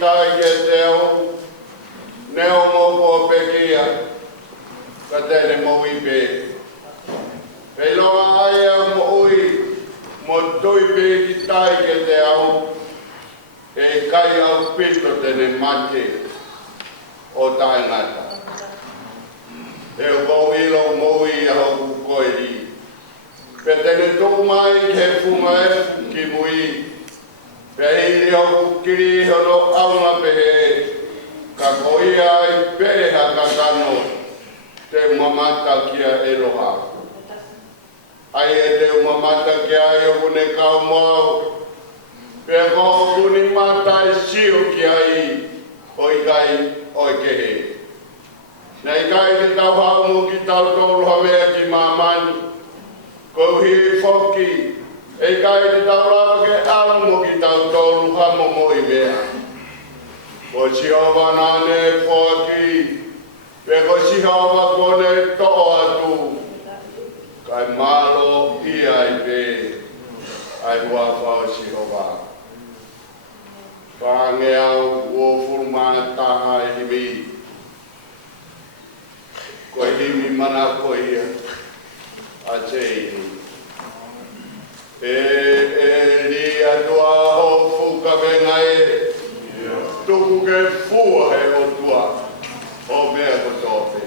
tai ke te au, neo mo po pekia, ka tene mo ipe. Peilonga aia mo ui, mo tui pe ki tai ke te au, e kai au pito tene mate o tai ngata. E o kou ilo mo i a hoku koe ri. Pe tene tō mai ke funga e ki mui, pe hiri hoku kiri hono aunga pehe, ka koia ai peha ka kano, te mamata kia e roha. Ai e te mamata kia e hune kau mau, pe koho kuni mata e siu kia i, oi kai oi kehe. Nei kai te tau haumu ki tau tolu hamea ki mamani, kou hiri foki, ei kai te tau rapa ke alamo ki tau tolu hamo moi mea. Ko sihowa nane foki, pe ko sihowa kone to'o atu, kai malo ia i pe, ai hua whao sihowa. Whange au uofuruma taha i himi, ko himi mana ko ia, a te ihi. E lia tua hofu ka venga e, tuku ke fua he o tua, o mea ko tope.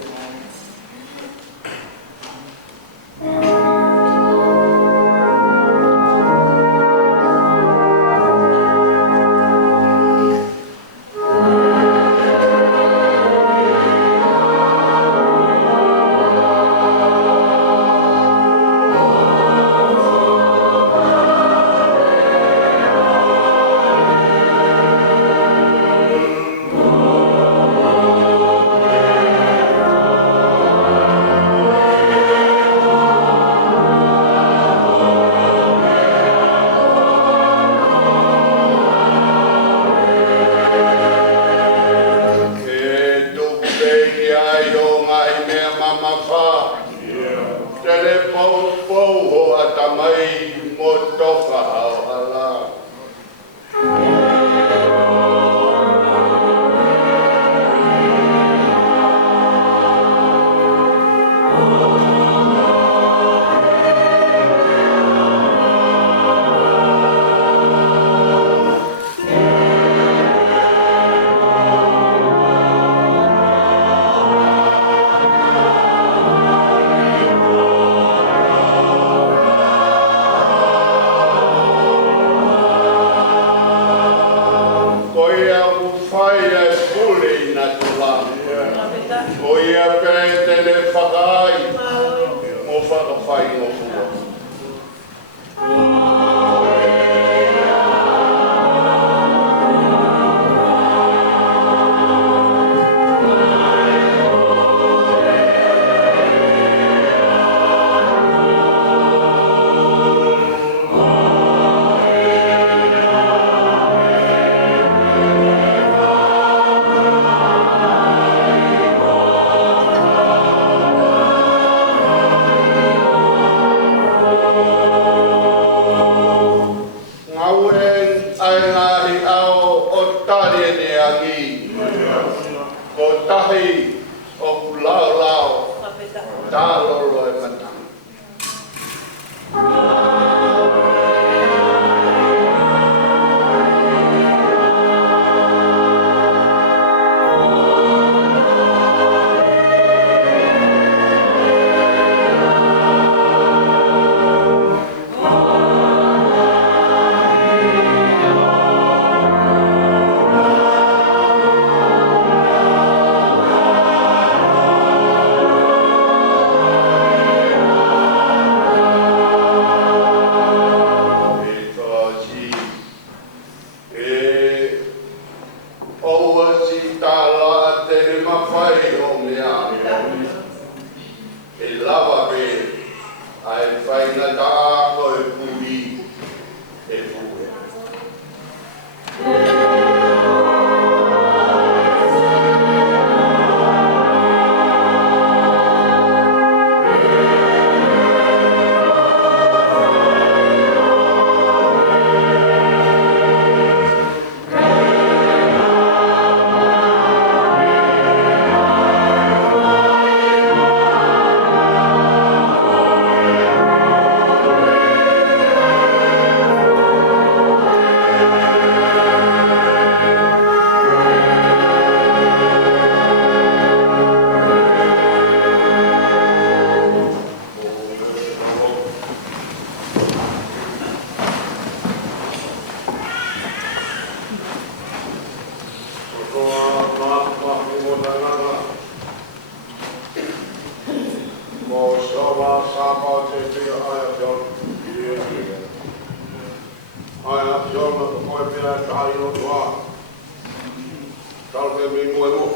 ke mi mo mo.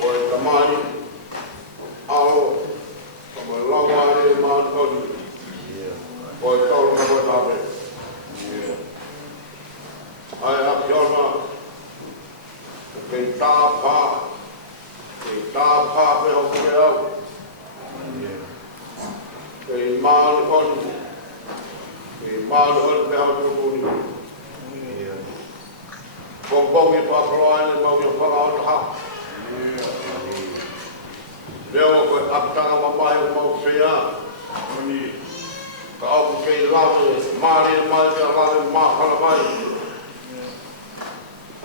O e tamai ao como lawa e man on. O e tau ka mo tape. Ai a piona ke tapa pe o ke au. Ke man on pe au tu ni. Bong e pa proa e mau e pa au ha. Leo ko aptanga mamai o mau fea. Ka au ke lave mare mai te lave ma hala mai.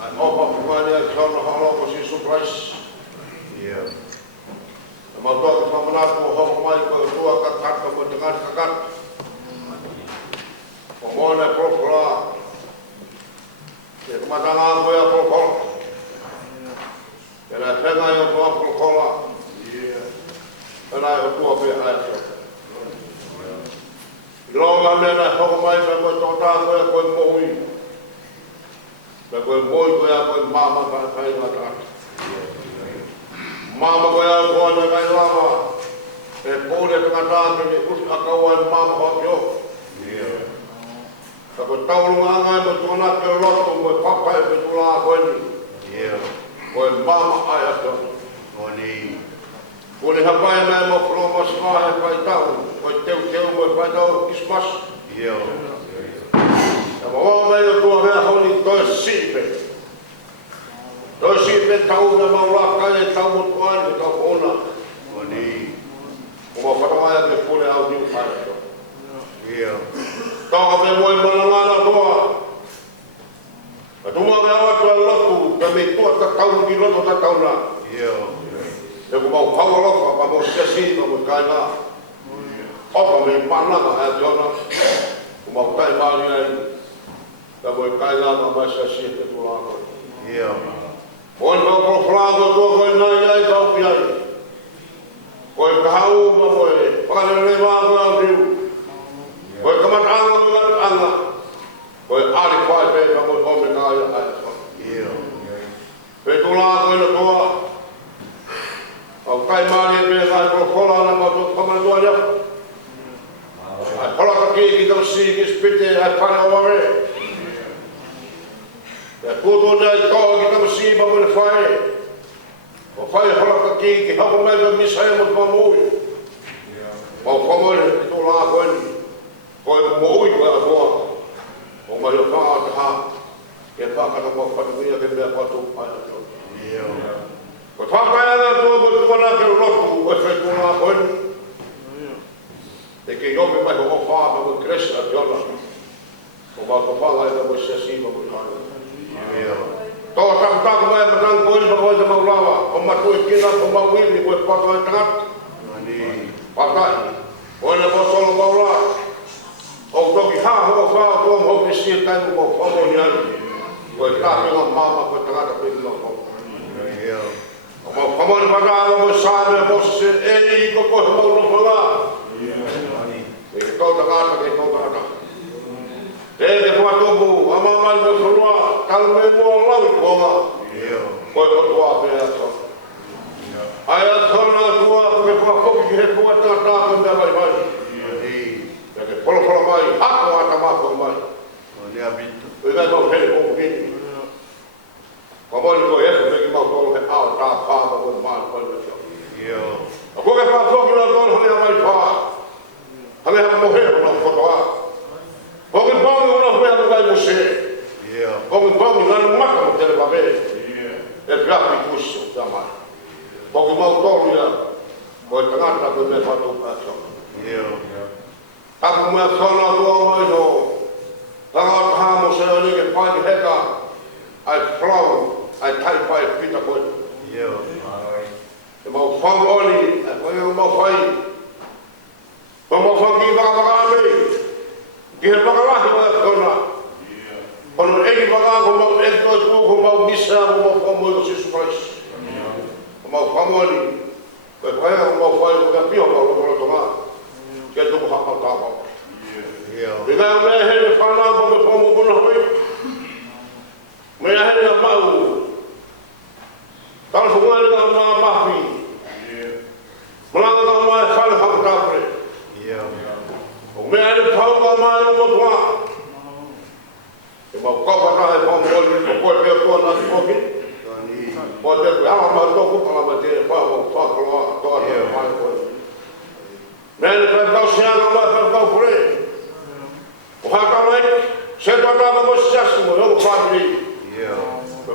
Ai opa puane a kona hala ko si surprise. Ma to ka mana ko ho mai ko tua ka kata mo dengan kakat. Pomona proa. Ya kematanga ko ya prokol. Ya la pega yo ko prokola. Ana yo ko be ai. Longa mena ko mai ko to ta ko moi. Ko moi ko ya ko mama ka kai la ta. Mama ko ya ko na kai lava. E pole ka ta ke us akawan mama ho yo. Ako taulu anga mo tuna ke loto mo papa e tula ko ni. Ko mama ai ato. Oni. Ko le hapai mai mo promo sma e pai tau. Ko teu mo pai tau Christmas. Ama o mai o tua mea honi to sipe. To sipe tau me maula kai tau mo tuan tau ona. Oni. Ko fa ke pole au ni pai. Tau me moi malala toa. A tuma me awa tua loku, ka me tua ta tau ni loto ta tau na. E ko mau pau loka, pa mo sesi, pa mo kai na. Opa me panaka e tiona. Ko mau kai mani ai. Ka mo kai na pa mai sesi e tu lako. Moi mau proflago tua koe nai ai tau piai. Koe kahau ma moe, pakane le maa koe au tiu. Koe kamatanga mo anga. Koe ali pai pe ka mo ome ka ai ai. Pe tula koe na toa. Au kai mani pe kai prokola na mo to kamana tua ya. Ai hola ka ki ka si ki spite ai pana ware. Ya kuto dai ko ki ka si ba mo le fai. O fai hola ka ki ha mo mai ba mi sai mo mo mo. O como le tula koe ni. Ko mo ui ko atoa o mai o ka ha ke pa ka mo pa ni ke me pa tu pa to ko pa ka ya to ko na ke ro ko fe ko na ko e ke yo me mai ko fa ma ko cresce a jola ko ba ko fa la mo se si mo ka to ta ko mai ma tan ko ni ko se ma lava o ma ko ke na ko ma wi ni ko pa ko ta ni pa ka o na ko solo ba la. O toki ha ho fa ko ho mesi tai mo ko mo ni ai. Ko ta pe la mama ko ta ta pe lo ko. Mo ko mo ni paga mo sa me mo se e ko mo no fala. E ko ta ka ke ko ta. E ko to bu ama mal mo fala kal me mo la ko ma. Ko to pe ya to. Ai a thona tua me ko ki he ko ta ta ko me vai. Polo mai, ako ata mako mai. Ni abito. O ia no hele o ni. Ko mo ko e ko me mau tolo he au ta pa ko ma ko ni. Yo. Ko ke pa ko na tolo he mai pa. Hame ha mo he no ko toa. Ko ke pa mo no he no kai mo se. Yo. Ko ke pa mo na maka mo tele pa be. E grafi kuso ta mai. Ko ke mau tolo ya. Ko ta ngata ko me pa to pa. Yo. Aku me sona tua mai no. Tanga taha mo se ni ke pai heka. Ai flow, ai tai pai pita ko. Yo. E mau fang oli, ai ko mau fai. Ko mau fang ki ba ba me. Ki he ba ba hi ba kona. Kono e ki ba ko mau e to ko mau bisa mo fang mo si surprise. Ko mau fang oli. Ko mau fai ko ka pio ko tonga. Que tu ha ha ta ba. Yo. Diga me he le fala ko mo ko no me. Me ha le mau mo te ku ama ma to ku pa ma te pa mo pa ko to to ma ko men ka ta sia ga ma ta ko pure o ha ka mai se to ta mo sia mo no pa ri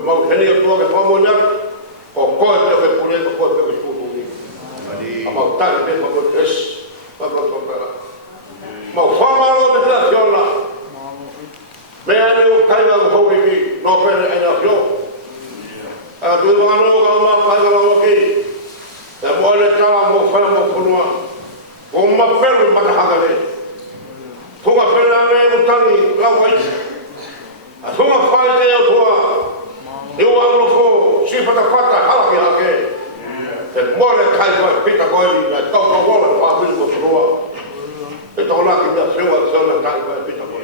mo heni ko ke pa mo na o ko te ke pure ko te ke pu ni ama ta ke mo tes pa ko to pa mo fa ma lo de la fiona me ane o kai ga ho ki no pe ena fio a tu no ga ma kai ga lo ki e mo le ta mo fa mo kunua o ma pe ma ha ga le ko ga pe na me mo tangi la wai a tu ma fa le o tua e o alo fo si pa ta pata hala ki ha ke e mo le kai ga pita ko ni na to ko mo fa mo kunua e to la ki na se wa se na kai ga pita ko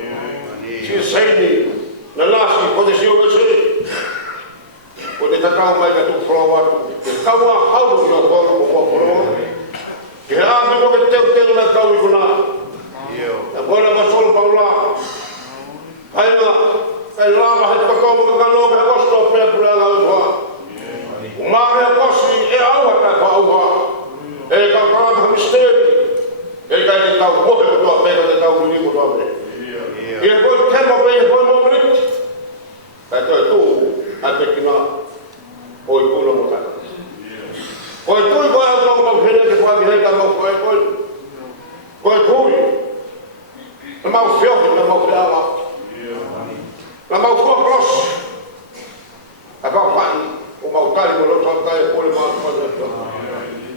si saini na lasi pode si o se pode ta mai ka tu frowa tu ka wa hau no ko ko frowa ke a me ko te na ka u kuna e bona ma sol paula ai na ai la ma ha ko mo ka no ka ko sto pe pura la wa ma me ko si e a wa ka ka wa e ka ka ma mistake e ka ni ka ko pe ko pe ka ta u ni ko do e ko ke mo pe ko mo brit ka to tu a pe ki na o ko lo mo ka o tu ko a to mo pe ke pa bi ka mo ko tu na ma fio na ma fio la ma fio cross a ba fa o ma ta ni lo ta ta ko le ma ko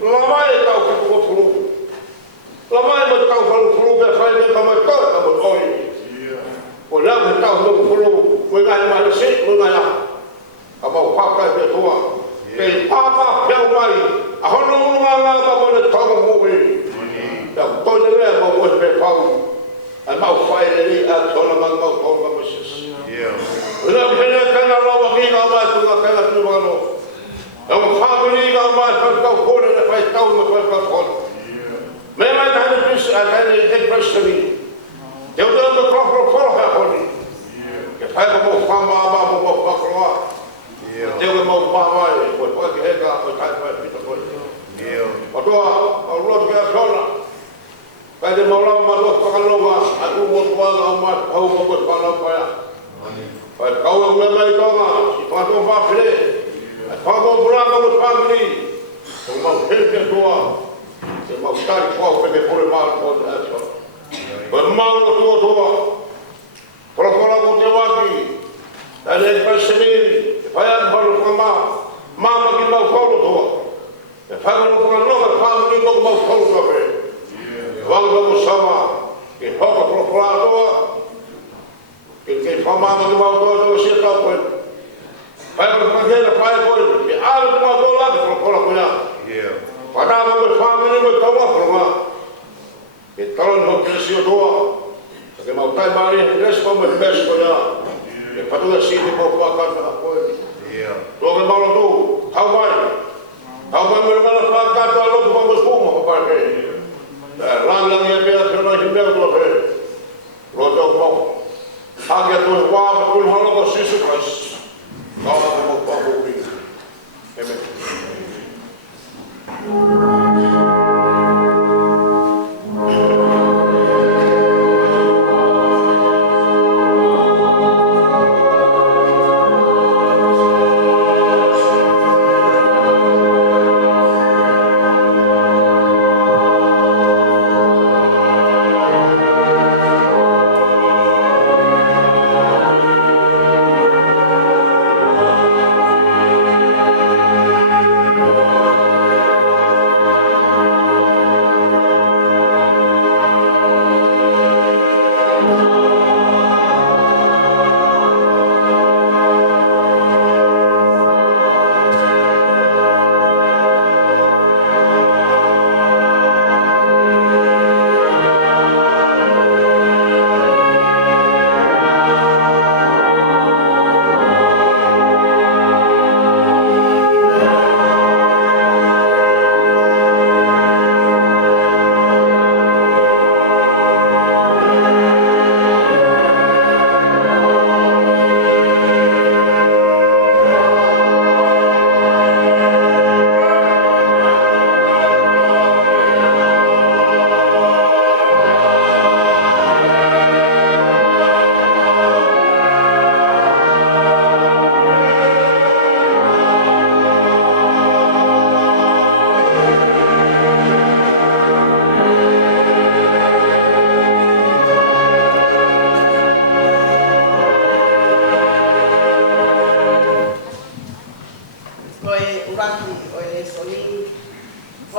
la ma e ta ko fu la ma e ma ta ko fu be fa be ka ma ta ka mo oi o la me ta no fu ko ga ma le se ko ga ya a ma fa ka be tua pe pa pa pe mai a ho no ma ma ba mo le ta mo we da to le mo mo pe pa a ma fa le a to la ma ma ko ma mo se la me le ka na lo wa ki ga ma tu ga ka tu ma no e mo fa ni ga ma fa ka ko le fa ta mo fa ka ko me ma ta ni pis a ta ni e prestani eu dando próprio forra ali que faz como fama mo fa ko eu mo fa mai ko ko que é ga ko ta vai pita ko o to o lo que a zona vai de mola ma lo pa lo ma a u mo to ga ma au mo ko pa la pa vai ka o me mai to ma si pa to va fre pa mo bra mo pa ni o ma gente to se ma sta ko pe me por mal ko a zona per malo tuo propola con te wagi dale pasini fai a farlo con mamma che ma colo tuo e fanno con no per farlo che non ma colo tuo quando mo sama che poco propolato che fa mamma che ma colo si sta poi fai per mangiare fai poi che altro ma colo là che propola con ya padava per farlo che ma e tal no cresceu doa que mal tai mari cresce como pesco já e para tudo assim de boa para casa apoio logo mal do how vai meu irmão para casa logo vamos como para que lang e pela não himel do ver logo bom águia do guarda com o do sisu mas não vamos para o fim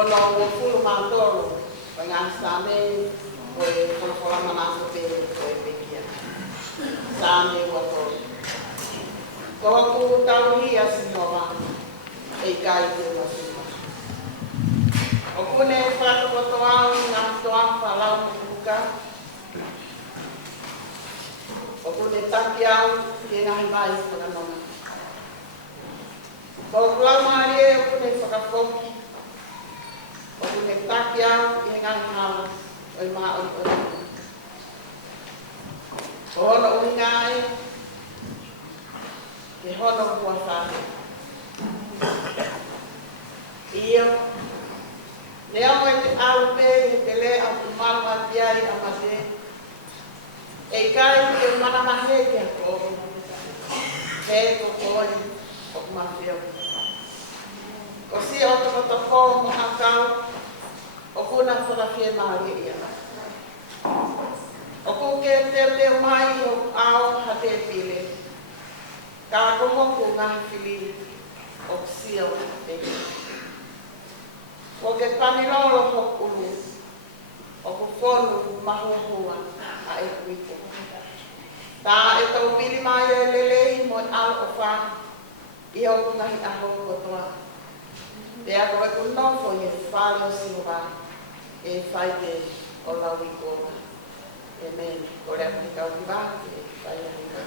Kono o fulu mātoro, o ngā sāne, o e whakawha manasa pere, o e pekia. Sāne ua toro. Ko aku tauhi a sinova, e kai te wasuma. O kune whakakoto au, ngā toa whalau kukuka. O kune taki au, ke ngahi mai whakanona. Ko kulau maari e, o kune whakafoki. O kune taki au, ke ngahi hala, o i maa o i. O hono uinga e, ke hono kua whare. Ia, nea o e te arupe, e te le a tu marama tiai a mate, e kai ke mana mahe ke a kōru, te ko koi o kumawhia. Ko si o te matako mo hakau, o kuna whakawhia maari ia. O kuke te leo mai o ao ha te pile, ka komoku ngahi whili o sia o te. O ke panilolo hokulu, o ku whonu mahuahua a e kuiko. Tā e tau pili mai e lelei mo al o wha, i au ngahi aho o toa. Te ako e ku nofo i e whale o siwa, e whaite o lau i kōma. Amen. Kore aku ni kau di bawah, saya ni kau.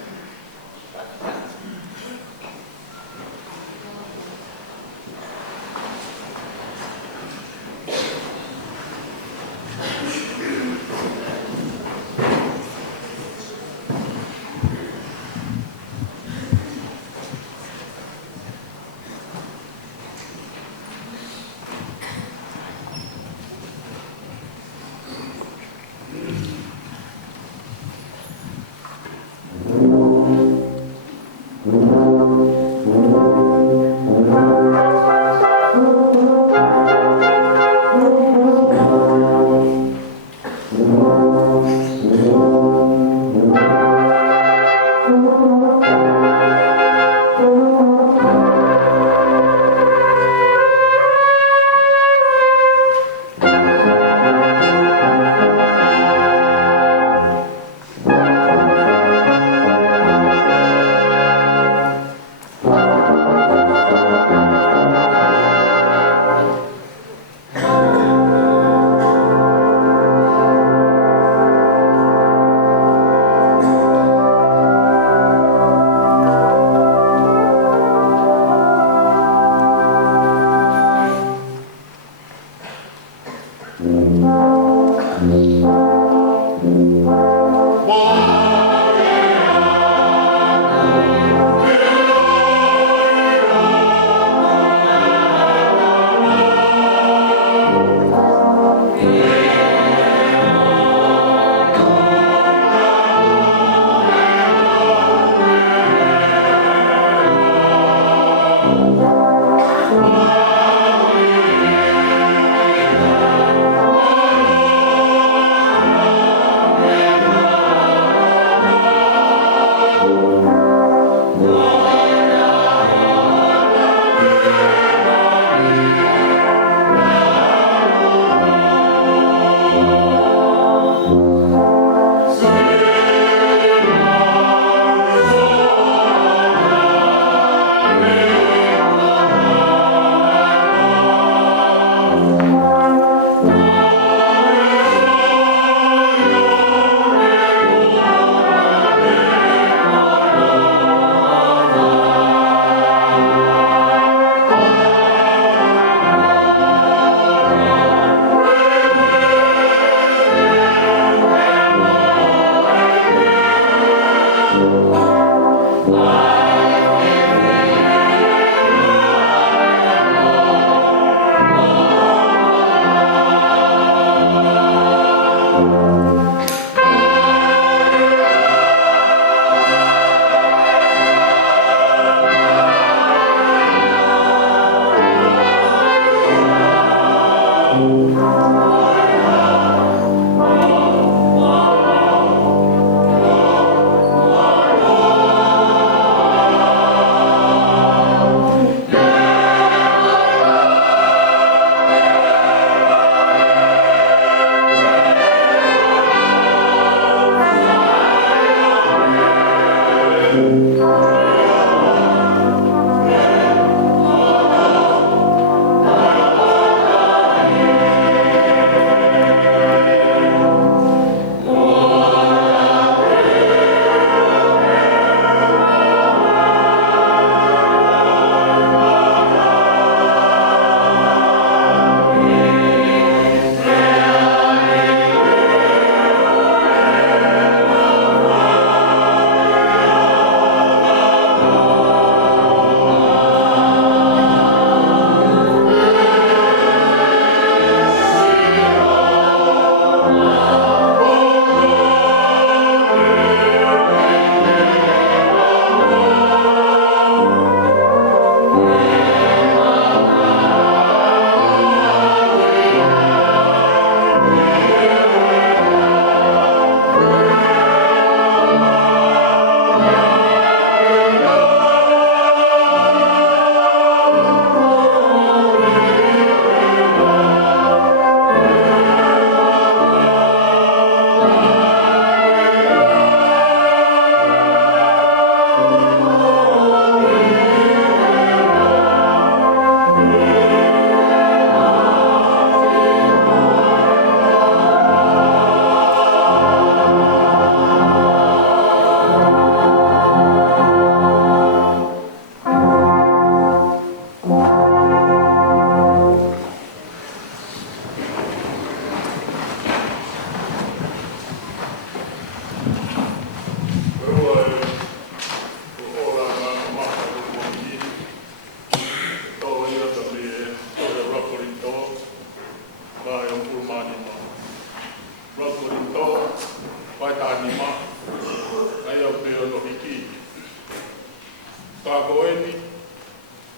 ni,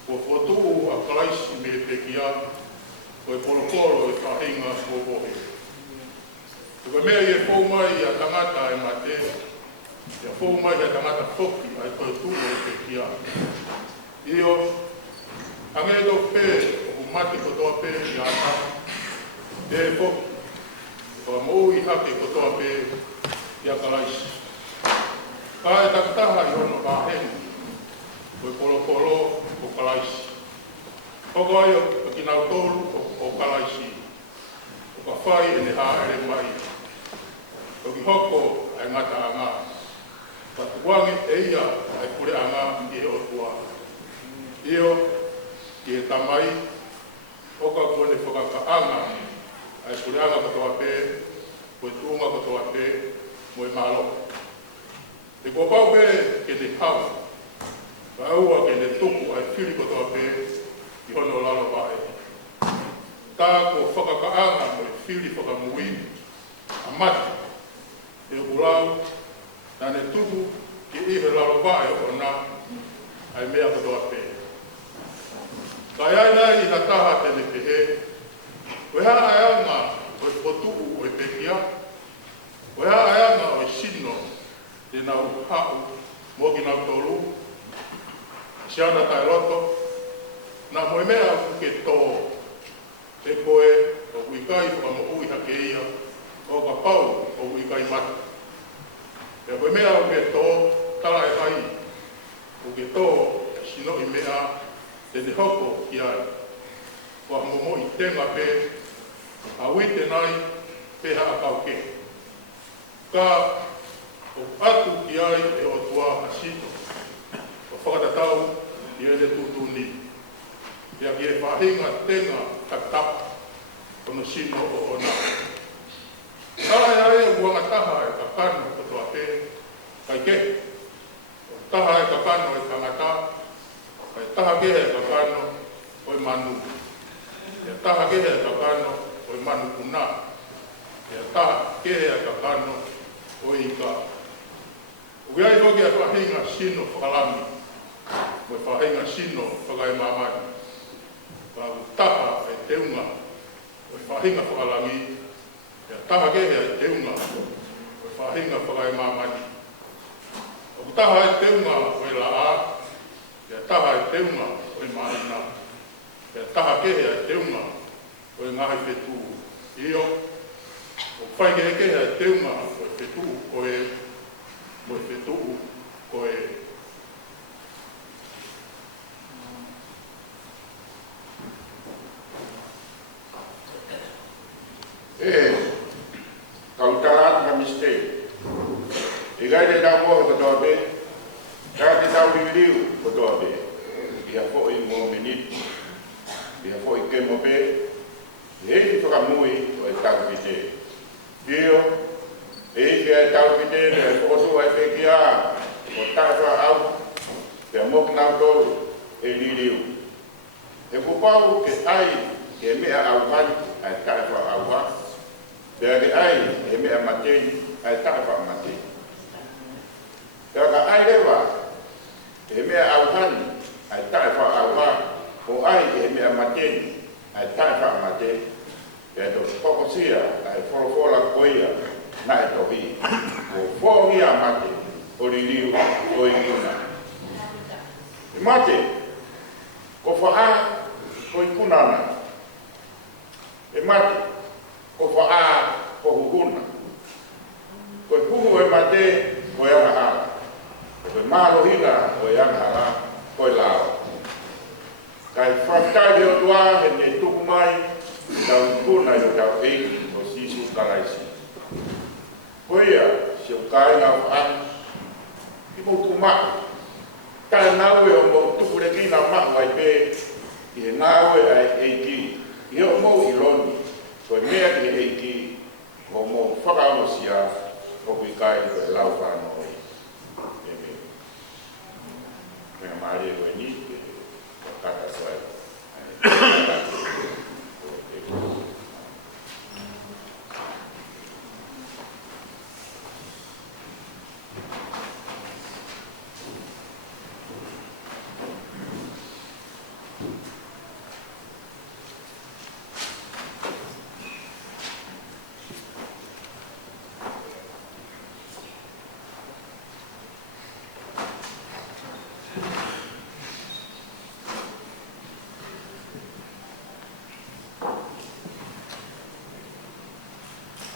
o fotu a kalaisi me te kia, o e polopolo e whahinga o bohe. Ko mea i e fōu mai a tangata e mate, ia fōu mai a tangata poki ai koe tūro e te kia. Io, angedo pē, o mate kotoa pē i ata, e poki, o mou i hake kotoa pē i a kalaisi. Ka e taktaha i hono pāhengu, o e polopolo o kalaisi. Hoko ai o ki nau tōru o kalaisi, o ka whai e ne haere mai. O ki hoko ai ngata anga, patuangi e ia ai kure anga i e otua. Io, ki e tamai, o ka kone whakakaanga ai kure anga katoa pē, o e tuunga katoa pē, mo e malo. E kua pau pē ke te hau, ka aua ke te tuku ai whiri katoa pē, i hono lalo wae. Tā ko whakakaanga mo e whiri whakamui, a mati, e ulau, na ne tuku ki ihe lalo wae o nā, ai mea katoa pē. Ka iai nai i na taha tene pehe, koe haa anga o e potuku o e pekia, koe haa anga o e sino, te nau hau, mo ki nau tolu, siana tai loto, na moe mea ke tō, e koe o uikai whakamo ui hake ia, o ka pau o uikai mata. E koe mea o ke tō, tala e hai, o ke tō, sino i mea, te ne hoko ki ai. Wa momo i tenga pē, a wite nai, peha a kauke. Ka o atu ki ai e o tua a sito, o whakatatau i e le tutuni. Ia ki e whahinga tenga tatapa, kono sino o ona. Kala e ae uanga taha e kakano katoa pē, kai ke. Taha e kakano e tangata, kai taha kehe e kakano o e manu. Ia taha kehe e kakano o e manu kuna. Ia taha kehe e kakano o e ika. Uiai hoki a whahinga sino whakalami, mo e whahinga sino whakai mamani. Ka taha e teunga o e whahinga whakalami, ia taha kehe e teunga o e whahinga whakai mamani. O taha e teunga o e laa, ia taha e teunga o e mahina, ia taha kehe e teunga o e ngahi whetu. Io, o whaike kehe e teunga o e whetu o e mo e whetu o e. Kautara na mistake. E gai te tau moho katoa pē, ka te tau riuriu katoa pē. Ia fo i mo miniti, ia fo i kemo pē, e hei whakamui o e tau pite. Io, e hei e tau pite, e fosu ai whekia, o tāwha au, te moki nau tolu, e riuriu. E kupau ke ai, ke mea au mai, ai tāwha au ha. Pea ke ai, e mea matei, ai tāwha matei. Pea ka ai rewa, e mea au hani, ai tāwha au ha, o ai e mea matei, ai tāwha matei. Pea to pokosia, ai whorofola koia, na e tohi, o whohia mate, o ririu, o ikuna. E mate, ko whaa, ko ikunana. E mate, ko whaa, ko hukuna. Ko huhu e mate, ko e anahala. Ko e malohina, ko e anahala, ko e lao. Kai whaktai o tua, he ne tuku mai, tau ikuna i o tau eiki, o sisu kalaisi. Ko ia, si o kai ngā whaan, i moutu maa. Kai naue o mou tuku re kina maa wai pē, i he naue ai eiki, i o mou i loni, ko e mea ki he eiki, o mou whakao sia, o kui kai ko e lau whāno oi. Mea maare koe ni, o kata sai.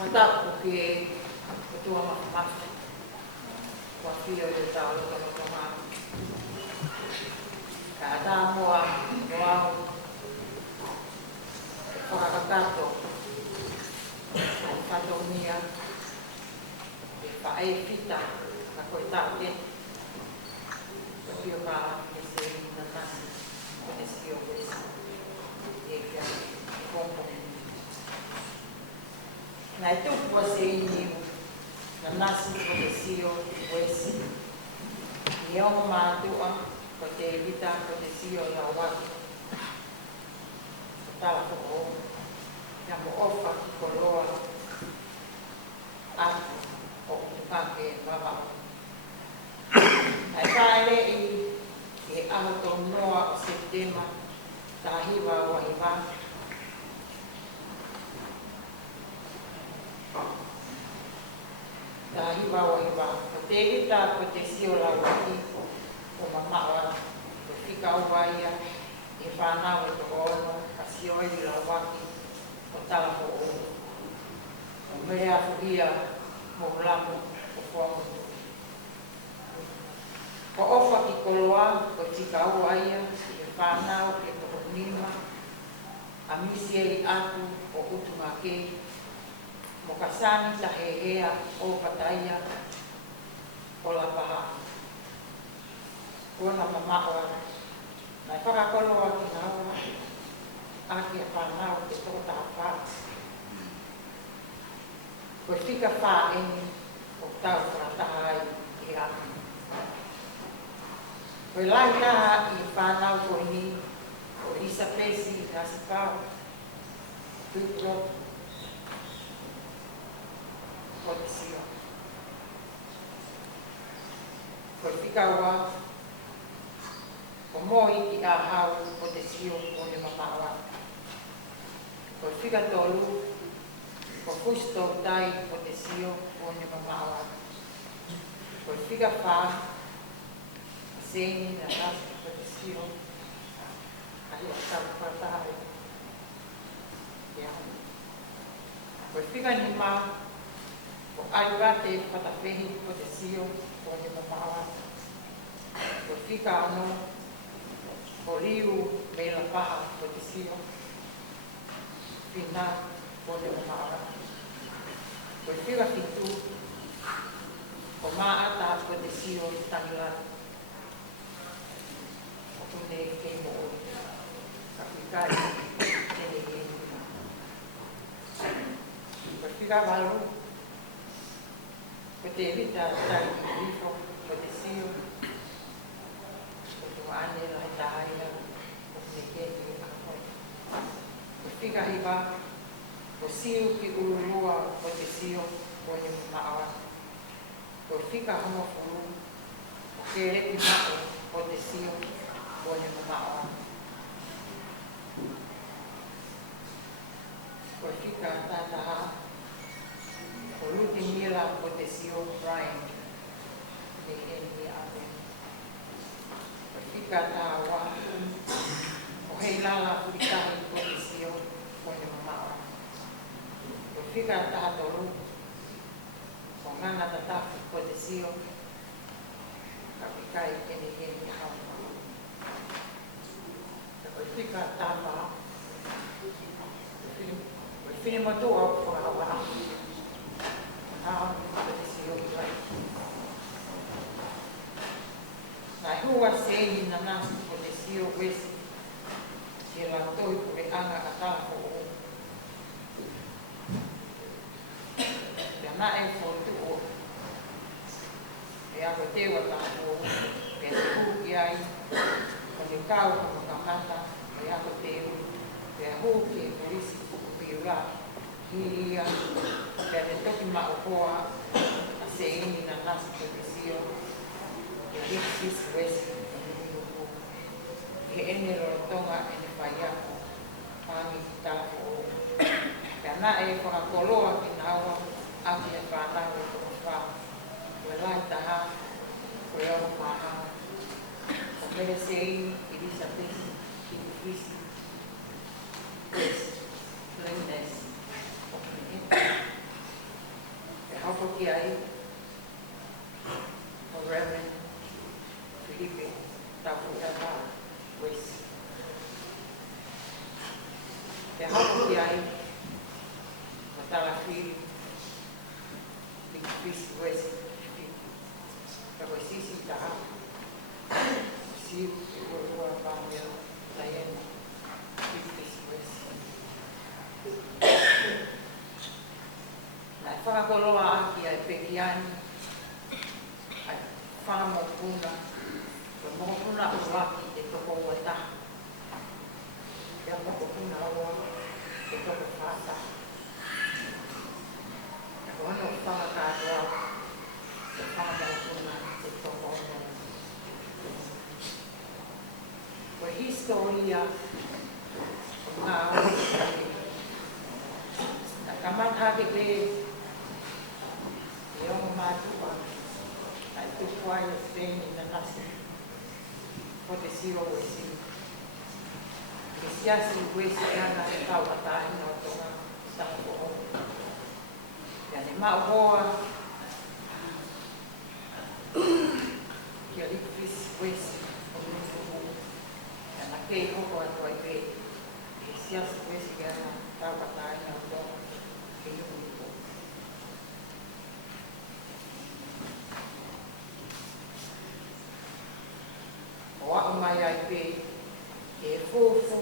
Mataku ke ketua mahkamah wakil de tau lo mahkamah kada moa moa pakakato kato mia pa e fita ka koita ke yo pa que se nata conexio e que kompo na itu você ini na nasi conexio wesi e o matua porque evita conexio la wa tala ko ya mo ofa koloa a o ke baba ai pare e auto noa sistema tahiwa wa iba tahiwa wa iba te ta proteção la waki o mamawa o fica o vaia e fana o tono asio i la waki o tala ko o mea fugia mo lamo o fomo ko ofa ki koloa ko tika o aia e fana o ke to nima a misi atu o utuma ke mo kasani ta hea o pataya o la paha ko na mamawa na whakakoloa ki naua a ki whanau te toko tāwha ko whika wha eni o tau whakatahai i atu ko lai taha i whanau ko ni o Isa Pesi i nasi pao tupro ko te sio ko whika ua ko moi ki a hau o te sio o le mamawa. Ko whika tolu, ko fusto tai o te sio o le mamawa. Ko whika wha, seni na nasi o te sio, a hea tau whatahe. Ko whika ni ma, ko aiwate whatawhehi o te sio o le mamawa. Ko whika ano, ko liu me la paha o te sio, pina o le mamawa. Ko whika fitu, ko maata o te sio tangilari. O kune kei mo o, ka whikai tene kei muna. Ko whika walu, ko te evita tai i rifo o te sio, ane la taia o te kei a koe. Ko whika hiwa, ko siu ki ururua o te sio o ni maawa. Ko whika homo furu, o ke repi mao o te sio o ni maawa. Ko whika tataha, ko luti mila o te sio Brian, ni eni a koe. Whika tawa, o hei lala puritahi o te sio o ni mamawa. Ko whika tātoru, o ngana tatafu o te sio, ka whikai kene kene hau. Ko whika tāwha, ko whini motua o whakahawa. Hau o te sio kai. Nai hua seni na nasu o te sio wesi, ki la toi ko e anga a tāwha o. Ia na e whotu o. E ako te wa tāwha o, e te hūki ai, o te kau ka makamata, e ako te u, e hūki e polisi kuku piura, hiria, e te toki maukoa, a se ini na nasu o te sio, e hiksis wesi, he ene rotonga ene whaia pangi tāko. Kia nā e whakakoloa ki nāua aki e whānau e tō whā. Koe lai taha, koe au maha. Ko mere sei, Elizabeth, King Christi, Grace, Glendes, o kini. E haupo ki ai, o Reverend Felipe, Tapu Tata, West. Te haupo ki ai, o Tala Fili, Big Fish West, ka koe sisi taha, siu, e ua pāmea, Diana, Big Fish West. Nai whakakoloa aki ai Pekiani, ai whamokuna, koe mokopuna o waki e toko ua taha. Kia mokopuna oa e toko whāta. Ka koe ano whakakātoa e whakamokuna e toko oa. Koe historia o ngā ori kake. Na kamatake te e ongo mātua ai tukuai o tēni na nasi. Ko te siro ue siro. Ke siasi ue si ana e tau atai na o tonga tāko o. Ia ne mao hoa kia rikfis ue si o nuku huu. Ia na kei hoko ato ai pe. Ke siasi ue si ana tau atai na o tonga ke nuku huu. O ako mai ai pe, e fufu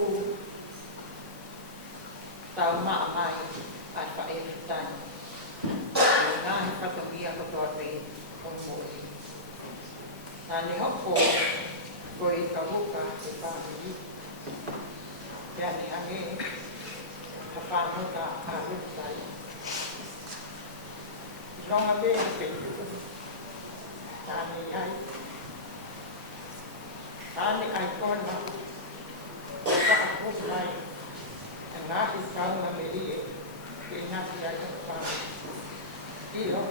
tau maa mai ai wha e whitani. E ngāhi whakamia kotoa pe o mōri. Nā ne hoko koe i ka ruka e whāmiri. Pea ne ange ka whāmuta a rukai. I ronga pe a pe tuku. Tāne ai. Tāne ai kona. Whakapuku mai. E ngāhi kaunga me rie. E ngāhi ai ka whāmu. Io.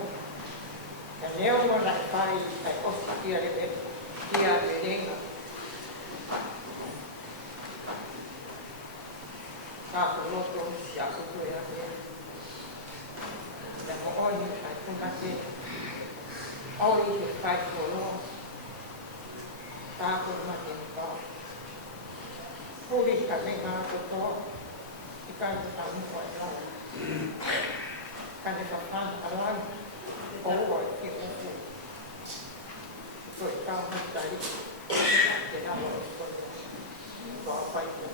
Ka leo no rai pai kai osta kia re kia re renga. Ka loto si ako koe a mea. Te mo oi kai kumate. Oi te kai koloa. Tāko mate ni tō. Puri ka renga ako tō. I kai te tamu koe rau. Ka ne ka whāna alau. Oua e ufu. So e tau mutai. Te rama o skoto. Kua whai kua.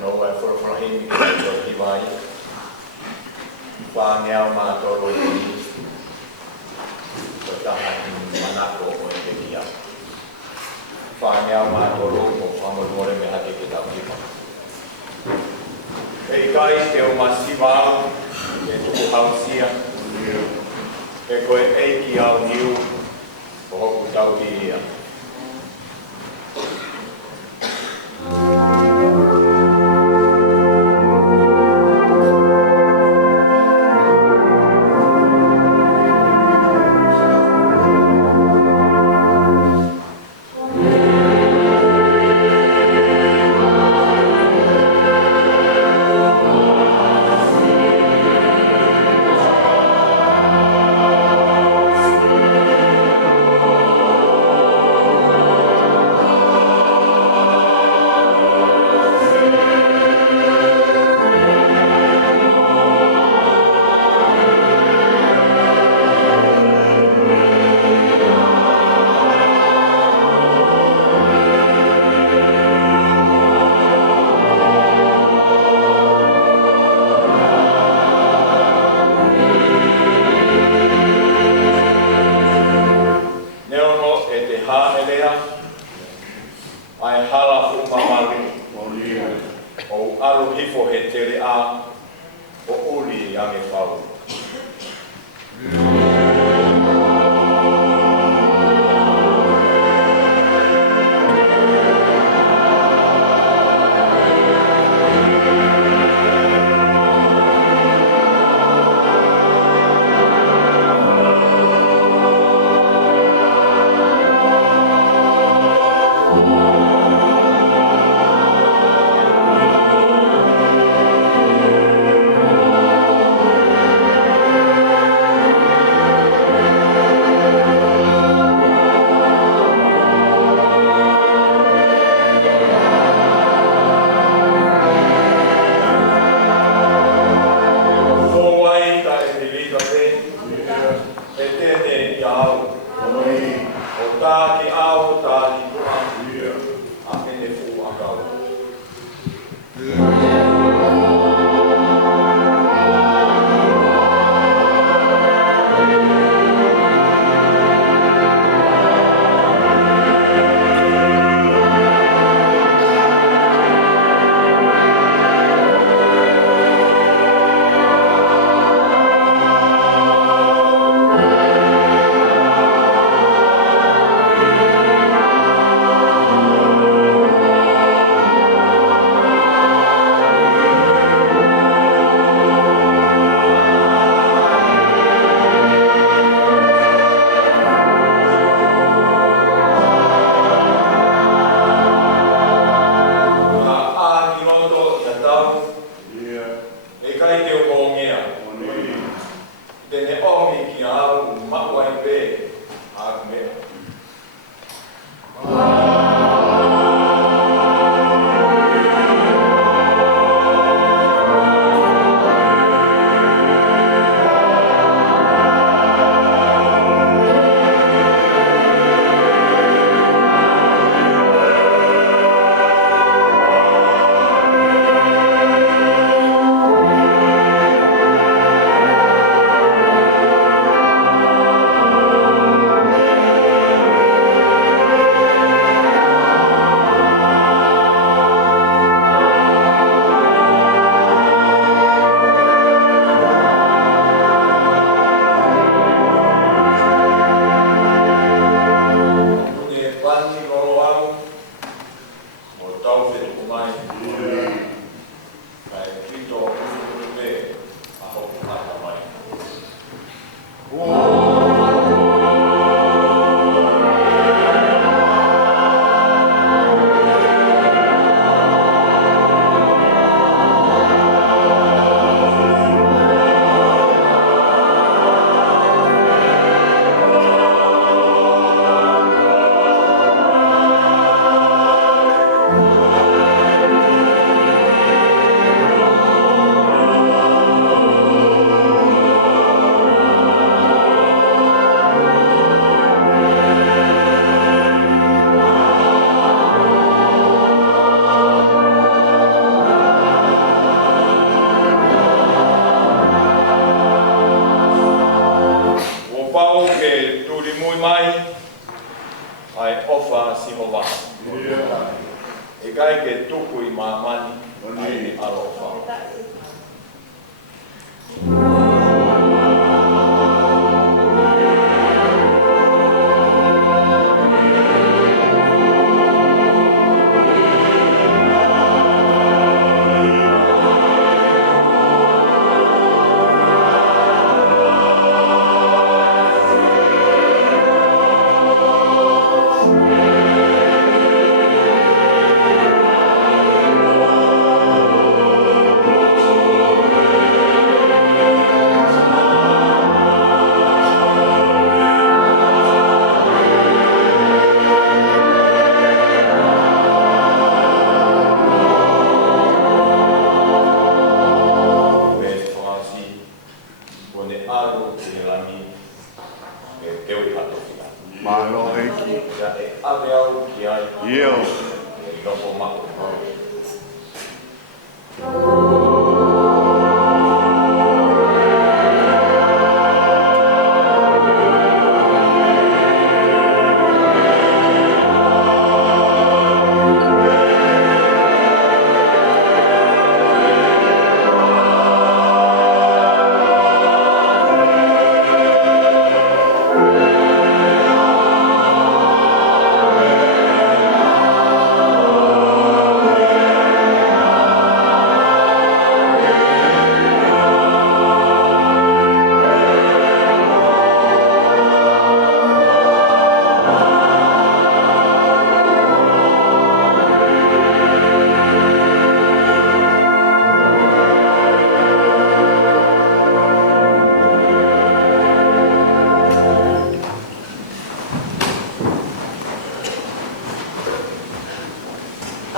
No vai for him to the vai. Whāngeau mātoro i ko taha ki manako o te kia. Whāngeau mātoro o whamorore me hake te tauhipa. Hei kai te o masiwau, e tuku hausia, e koe eiki au niu, o hoku tauhiria. Oh mamalu. O alo hifo he tere a o uli ame whau.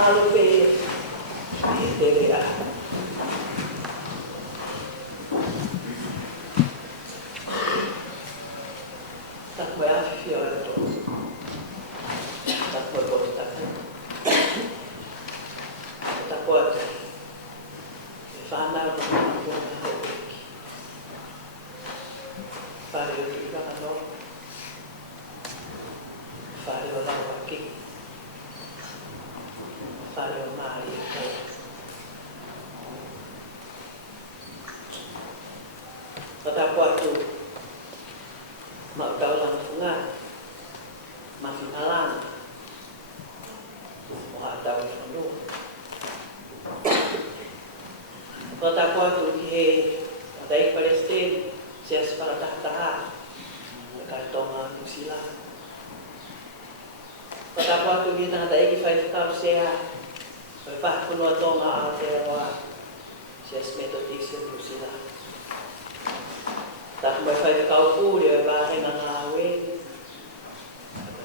alo pe e te rea. Tak koe afi fio e to. Tak koe koe taku. Tak koe te. E whanau ka mana kua na hau eki. Whare o ki waka no. Whare o lau aki. Whare o maari e kau. Wata koe tu. Mau tau lang funga, mafinalang, mga tau funo. Kota ko tu he, dai Palestin, siya para tahtaha, nagkatonga tu sila. Kota ko tu kita dai ki 5 cup siya, pa kuno tonga atewa, siya metodisyo tu sila. Tak mai fai kau pu dia ba hena ngawe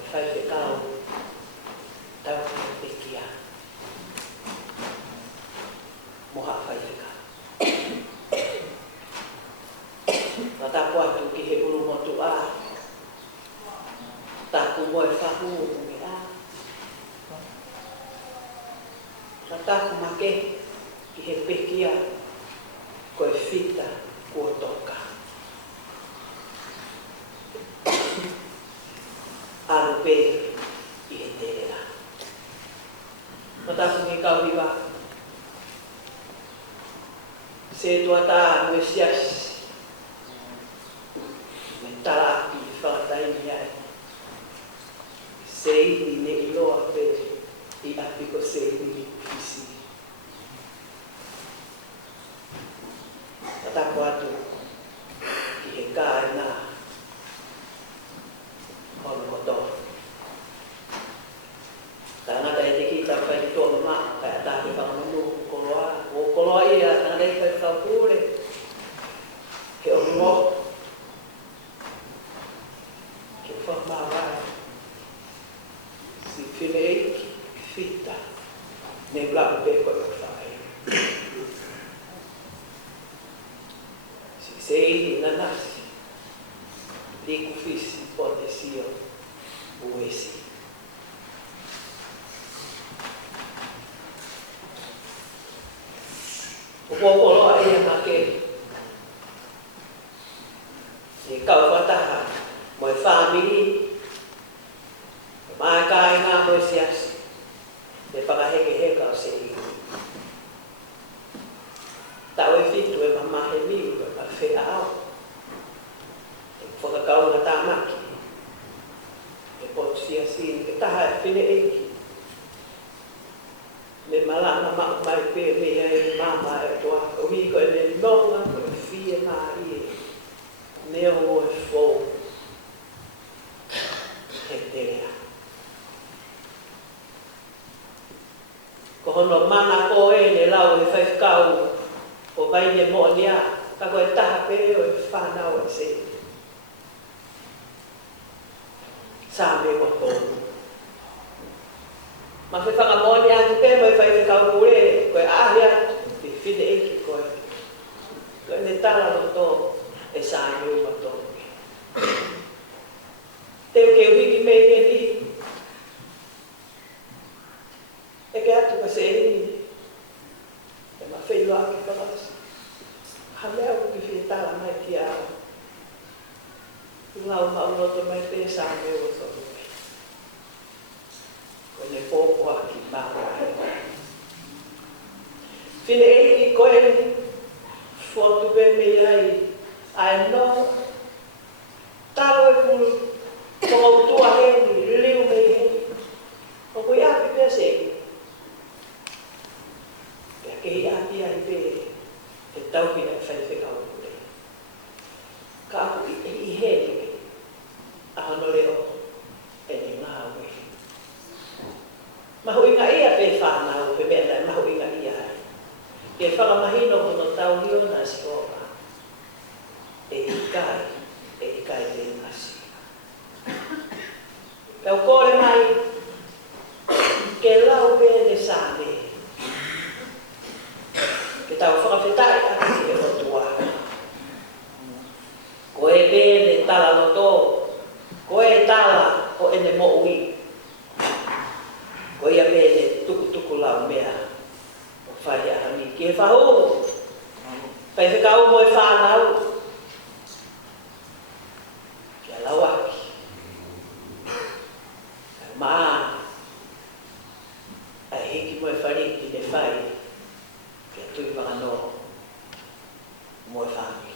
fai kau tau pekia moha fai ka mata ko tu ki he ulu motu a ta ku moi fa hu me a mata ku make ki he pekia ko fita ko toka alupe i he tērera. Mata sungi kau hiwa. Se tua tā mue sias. Me tala api whakatai ni ai. Se ini ne iloa pe i api ko se ini pisi. Mata ko atu ki he kāe nā. Ono koto. Tana dai te ki ta fai to ma ka ta te pa manu koloa o koloa ia tana dai fai ta pure. Ke o mo. Ke fa ma va. Si filei fita. Ne bla pe ko fai. Si sei na nasi. Dico fissi ipotesi uesi. O kokolo ai make. E kau wataha mo family. Mai kai nga mo sias. E pakaheke heka o se i. Tau e fitu e mama he mi pa fe ao. Whakakau na tāmaki. E potu sia sini, ke taha e whine eiki. Me malama mau mai pe me e mama e toa. O hiko e me nonga, ko e fie maa i e. Neo o e fōu. He terea. Ko hono mana ko e ne lau e whaikau. O vai ne mo nia. Ka koe taha pe o e whanau e se. Sabe o todo. Mas foi para moni a tu pé vai ficar o pure, coi a ria, de fide e coi. Coi ne tala no to, e sabe o todo. Teu que vi que me ni. E que atu que sei. E ma feio a que falas. Haleu que fi tala mai tiao. Lau mau to mai pe sa me o so. Ko ne popo aki ba. Fine e ko e foto be me ai no talo e ku ko tu a he liu me he. O ko ia pe se. Ya ke ia ia pe e tau ki na fai fe ka o. Ka i he ano leo e ni ngā ue. Mahu inga ia pe whanau, pe mea mahu inga ia. Ke whakamahino kono tau hio na sikoka. E ikai te ngasi. Kau kore mai, ke lau pe ne sana. ki e whahu. Pai whikau mo e whanau. Kia lauaki. Maa. Ai hiki mo e whariki ne whai. Kia tui whakanoa. Mo e whangi.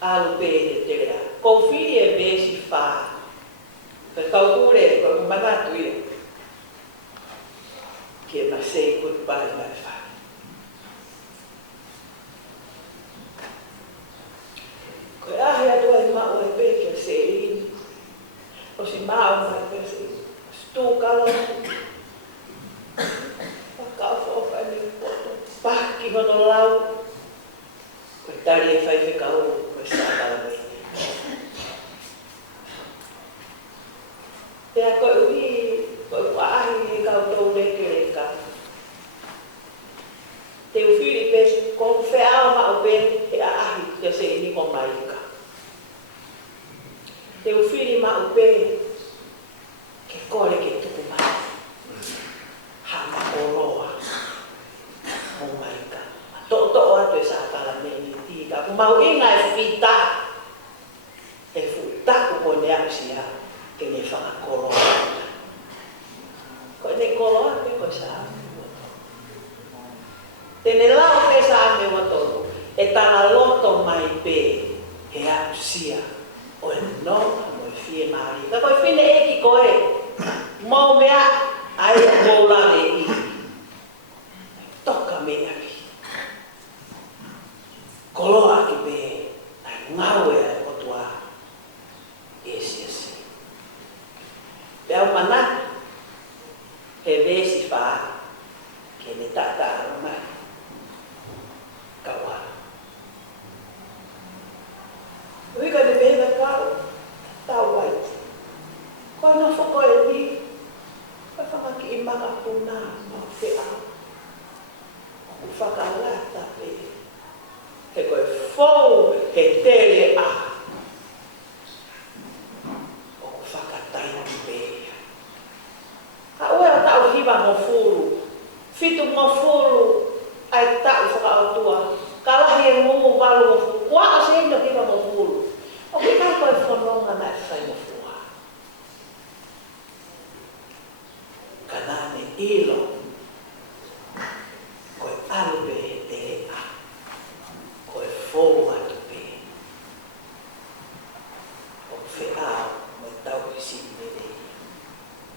Alu pe e te rea. Kou whiri e besi whaa. Ka kau ure, ko manatu ia. Ke masei ko pai mai fa. Ko ahi atu ai ma o e pe ke sei. O si ma o mai pe sei. Stu kalo. Ka fo fa ni poto. Pa ki hono lau. Ko tari e fai fe kau ko sa kala mai. Te a koe ui, koe waahi e kau tau reke reka. Te uwhiri pe, ko wheao ma o pe, e a ahi te se ni ko maika. Te uwhiri ma o pe, ke kore ke tuku mai. Hama o roa, o maika. To atu e sa kala me ni tika. Ku mau inga e whita, e whita ko ne amsia. Ke ne whakakoroa. Ko ne koroa pe ko sa ame wato. Tene lau pe sa ame wato. E tana loto mai pe he apusia. O e no mo e fie maari. Ka koe whine e ki koe. Mau mea ai mo lane i. Toka mea ki. Koloa ki pe. Ai ngau e ai otua. Esi. Pea mana he vesi wha ke ne tata aroma kawa. Uika ne pēna kau, tau wai. Koe na whako e ni, koe whakaki i maka puna ma whea. Koe whakalata pe. He koe whou he tere a. Tau hiwa mo furu, fitu mo furu, ai tau whakautua, kalahi e mumu walu mo furu, kua a se ino hiwa mo furu, o ki kai koe whanonga na e whai mo fua. Kanane ilo, koe alupe he te a, koe fōu atu pe, o wheao mo tau hisi nere.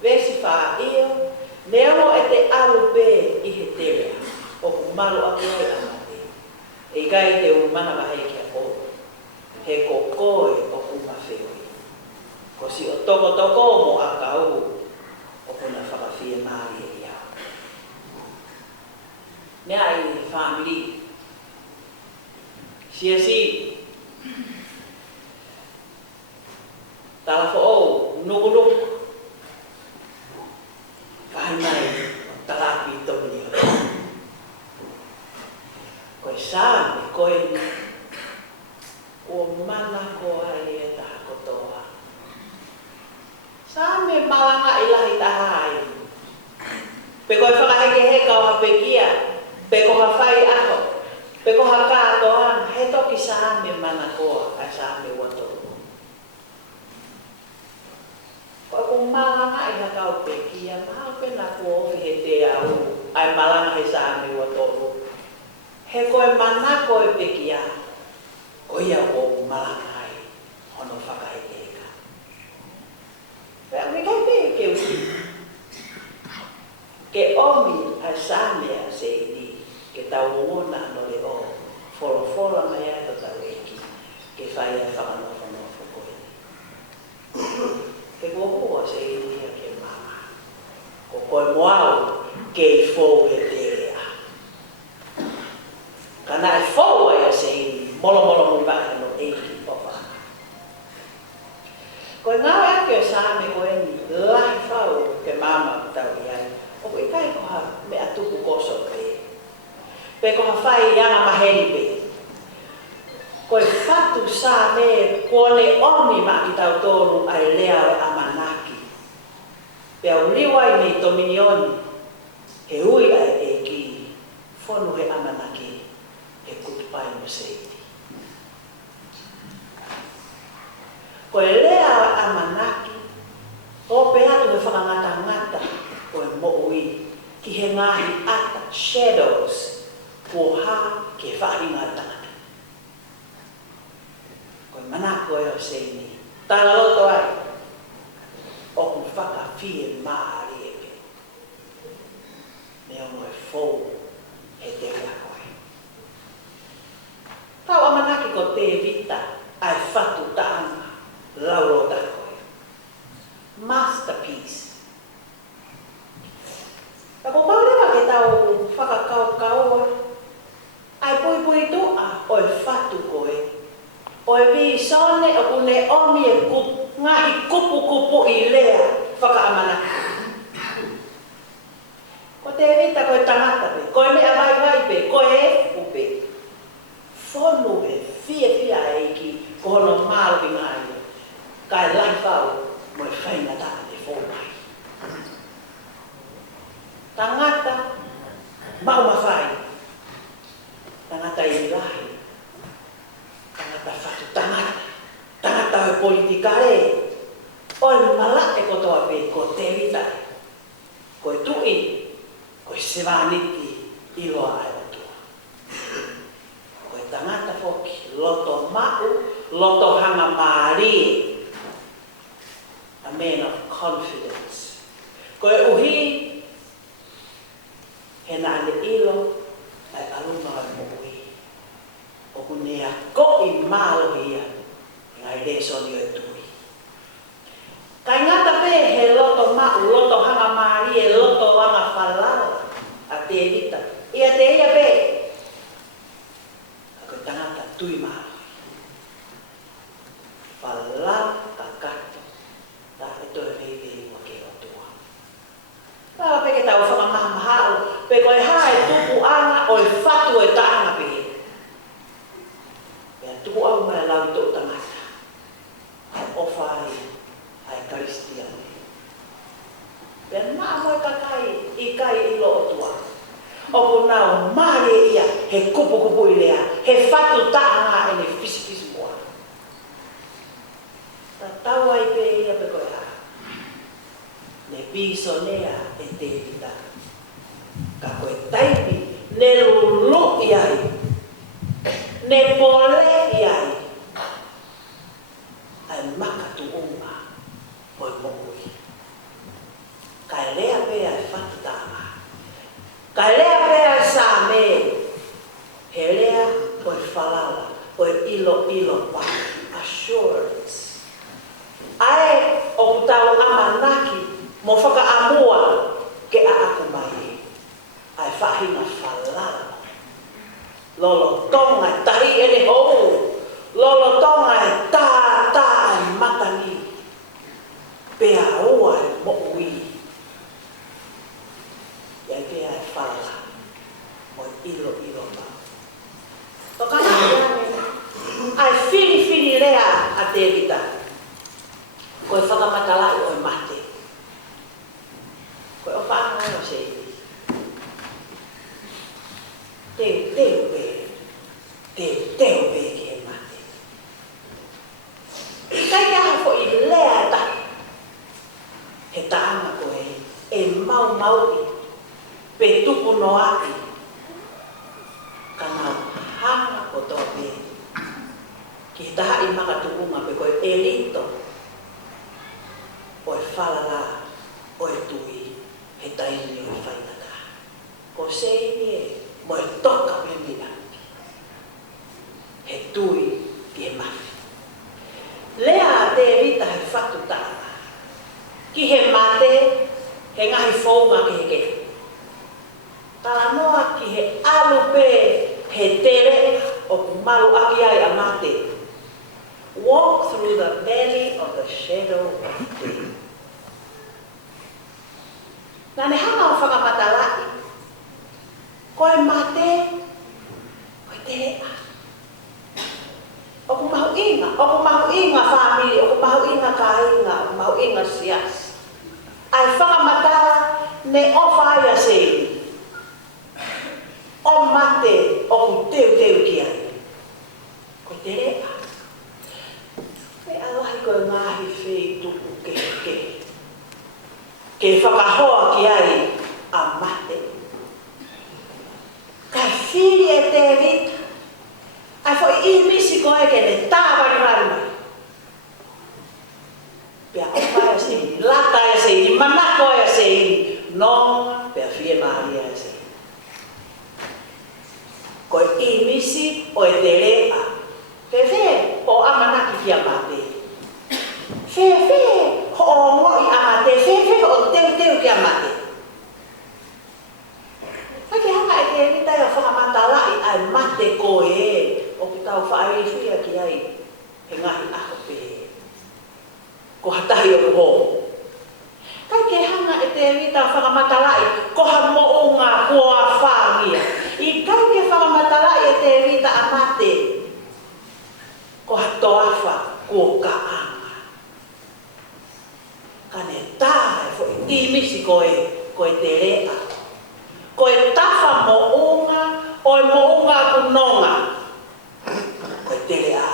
Vesi wha io, neo e te alu be i he tere, o ku maru a koe amate. E kai te umana mahe ki a koe, he ko koe o ku mawheoi. Ko si o toko mo a kau, o kuna whakawhia maari e iau. Nea i family, si, tala fo o, nuku. Kai mai, talapi toni o. Koe sāme, koe ni. Ko mana ko ai e taha kotoa. Sāme malanga i lahi taha ai. Pe koe whakaheke heka o hapekia. Pe ko hawhai aho. Pe ko hakatoa. He toki sāme mana koa. Ai sāme wato. Koe ko malanga i haka o pekia. Mahau pena ko he te au. Ai malanga he sāme wato. He koe mana koe pekia. Koe ia o malanga ai. Hono whakaheke heka. Pea me kai pe ke uti. Ke omi ai sāme a se ni. Ke tau ngona no le o. Folo mai ai to tau eki. Ke whai ai whakanofo koe. Ke kōhua se inia ke mama. Ko koe moau ke i fōu he terea. Kana i fōu ai a se ini, molo mui wae no eiki popa. Koe ngāwe ake o sāme koe ni, lahi whau ke mama tau i ai. O koe kai koha me atuku koso pe. Pe koha whai ianga maheri pe. Koe whatu sā me kone omi maki tau tōru ai lea o amanaki. Pea uliwai nei tominioni, he ui ai eki Fono he amanaki he kutupai mo seiti. Ko e lea amanaki, o pe atu he whakangata-ngata o e mo'ui ki he ngahi ata shadows ko ha ke whahinga tangata. Ko e manako e o seini, tala loto ai, o ku whakawhie maari e pe. Me ono e fou he te ua koe. Tau amanaki ko te vita ai whatu taanga. Lauro da koe. Masterpiece. Ako paulewa ke tau whakakau-kaua. Ai pui tua o e whatu koe. O e vi sone o kune omi e ngahi kupu i lea whakaamanaki. Ko te vita koe tangata pe. Koe mea vai pe. Koe e upe. Whonu e fia eiki kohono māluki ngai. Kai lai whau mo e whainga tāna te whōmai. Tangata, mauma whai. Tangata i lahi. Tangata whatu tangata. Tangata o politika e. O e mala e kotoa pe ko te vita. Ko e tui. Ko e sewaniti i loa ai o tua. Ko e tangata whoki. Loto mau, loto hanga maari. A man of confidence. Ko e uhi, he nā ne ilo, ai aluma ai mo ui. O kunea ko i mālo hia, ngai reso ni o tui. Kai ngata pe he loto mau, loto hanga maari e loto anga whalala, a te evita. Ia te ia pe, ako tangata tui mālo. Whalala kakato. E toi vei wa ke o tua. Paa peke tau whakamahao, pe koe hae tupu anga o e whatu e taanga pe. Pea tupu au mai lau tō tangata. Ai ofa ai karistiane. Pea maa moe kakai i kai i lo o tua. Opo nau maare ia he kupu i lea, he whatu taanga e ne fisi moa. Ta tau ai pe ia pe koe ha. Ne piso nea e te vita. Ka koe taipi, ne lulu iai. Ne pole iai. Ai makatu unga. Oi moui. Kai lea pe ai whatu tanga. Kai lea pe ai sa me. He lea oi whalala. Oi ilo pa. Assurance. Ai o tau amanaki mo whakaamua ke a aku mai. Ai whahinga whalala. Lolo tonga tahi ene hou. Lolo tonga e tā e matani. Pea ua e mo ui. Iai pea e whalala. Mo ilo pa. Tokana ai fini lea a te vita. Koe whakamatalai o e mate. Koe o whaangai o se iwi. Teo pe ki e mate. Kai kia hafo i lea e tahi. He taanga koe e mau i. Pe tupu no aki. Kanau hanga ko tō pe. Ki taha i maka tukunga pe koe e lito. O e whalala, o e tui, he taini o e whainata. Ko se e mo e toka me mina. He tui ki e mafi. Lea te evita he whatu tāna. Ki he mate, he ngahi whaunga ki he ke. Tala noa ki he alu pe, he tere o kumaru aki ai a mate. Walk through the valley of the shadow of death. Nā ne hanga o whakamatalai. Koe mate, koe tere a. O ku mahu inga family, o ku mahu inga kainga, o ku mahu inga sias. Ai whakamatala ne ofa ai a se. o mate o ku teu ki ai. Ko te rea. Pe alahi koe ngahi whei tuku ke. Ke whakahoa ki ai a mate. Kai whiri e te rita. Ai fo I misi koe ke ne tāwari mai. Pea o kaya se I, lata ya se I, manako ya se I, nonga pea whie maari ya se I. Koe I misi o e te rea. Fefe o amanaki ki a mate. Fefe o ngoi a mate. Fefe o teu ki a mate. Hake hanga e te rita ya whakamatala'i ai mate koe e. O ki tau whaariwhia ki ai. He ngahi ako pe. Ko hatahi o kuho. Kai ke hanga e te rita whakamatala'i. Ko ha mo'unga kua whangia. I kai ke whakamatala'i e te rita a mate. Ko ha toafa kua kaanga. Kane tāre fo I misi koe te rea. Koe tafa mo'unga o e mo'unga kunonga. Koe te rea.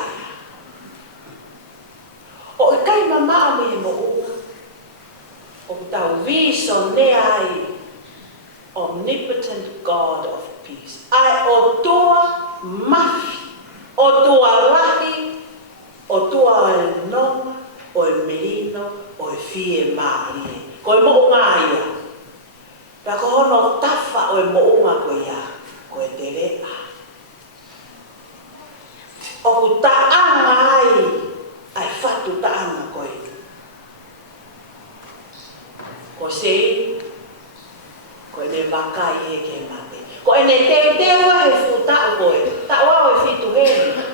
O I kai mamaa me mo'unga. O tau viso ne ai. Omnipotent God of peace. Ai o tua mafi. O tua lahi. O tua e nonga. O e merino. O e fie maari. Koe mo'unga ia. Pea ko hono tafa o e mo'unga koe ia. Koe te rea. O ku taanga ai. Ai whatu taanga koe. Ko sei. Koe ne makai he ke mate. Koe ne teu he futau koe. Tau au e fitu heni.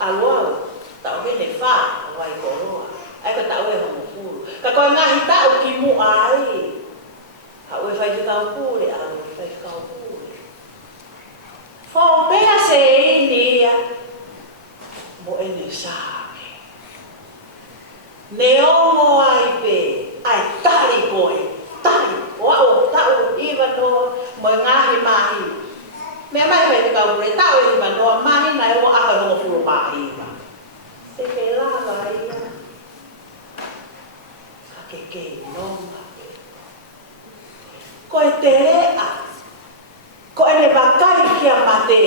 Aluau. Tau hene wha. Wai koroa. Ai ka tau e homo puru. Ka koe ngahi tau ki mu ai. Ka ue whai ki kau pure. A ue whai ki kau pure. Fau pea se ini ia. Mo ene sāme. Ne ongo ai pe. Ai tari koe. Tari. O au tau iwa no. Mo ngahi mahi. Mea mai whai ki kau pure. Tau e iwa no. Mahi na e o aha homo puru mahi iwa. Se ke lava ia. Ke nonga pe. Koe te rea. Koe ne wakai ki a mate.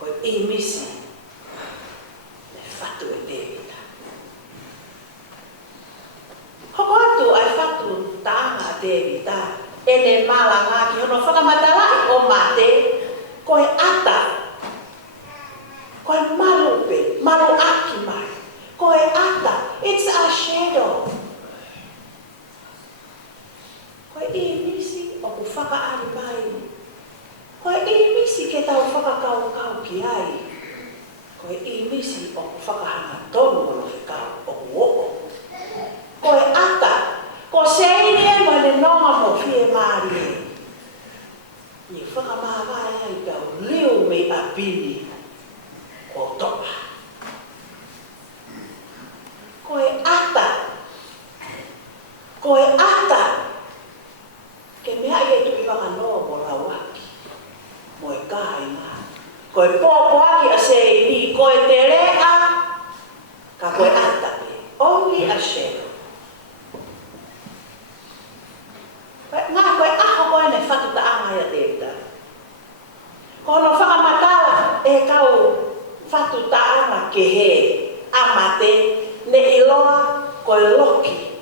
Koe I misi. Ne whatu e te rita. Hoko atu ai whatu taanga a te rita. E ne malanga ki hono whakamatalai o mate. Koe ata. Koe marupe. Maru aki mai. Koe ata. It's a shadow. Koe I misi o ku whakaari mai. Koe I misi ke tau whakakau ki ai. Koe I misi o ku whakahanga tonu o le kau o ku oko. Koe ata. Ko seini e mo le nonga mo fie maari e. I whakamawai ai kau liu me a bini o topa. Koe ata. Koe ata. Ke mea i e tu I whakanoa mo rawaki. Mo e kai ngā. Koe pōpo aki a se I koe te rea. Ka koe ata pe. Only a shadow. Ngā koe aho koe ne whatu taanga ia te ita. Kono whakamatala e kau whatu taanga ke he amate ne iloa koe loki.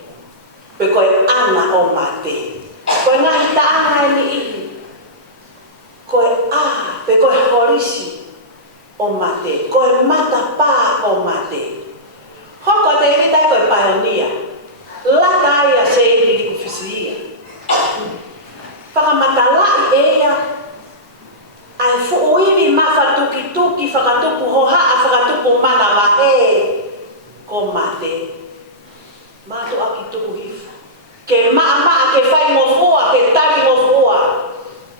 Pe koe ana o mate. Koe ngahi taanga e ni ihi. Koe a, pe koe horisi o mate. Koe mata pā o mate. Hoko te rita koe paionia. Lata ia se iri ki kufisia. Whakamatalai ea. Ai fuuiwi ma whatuki whakatupu hohaa whakatupu mana wahe. Ko mate. Mato aki tuku hifu. Ke maa ke whai ngofua, ke tari ngofua.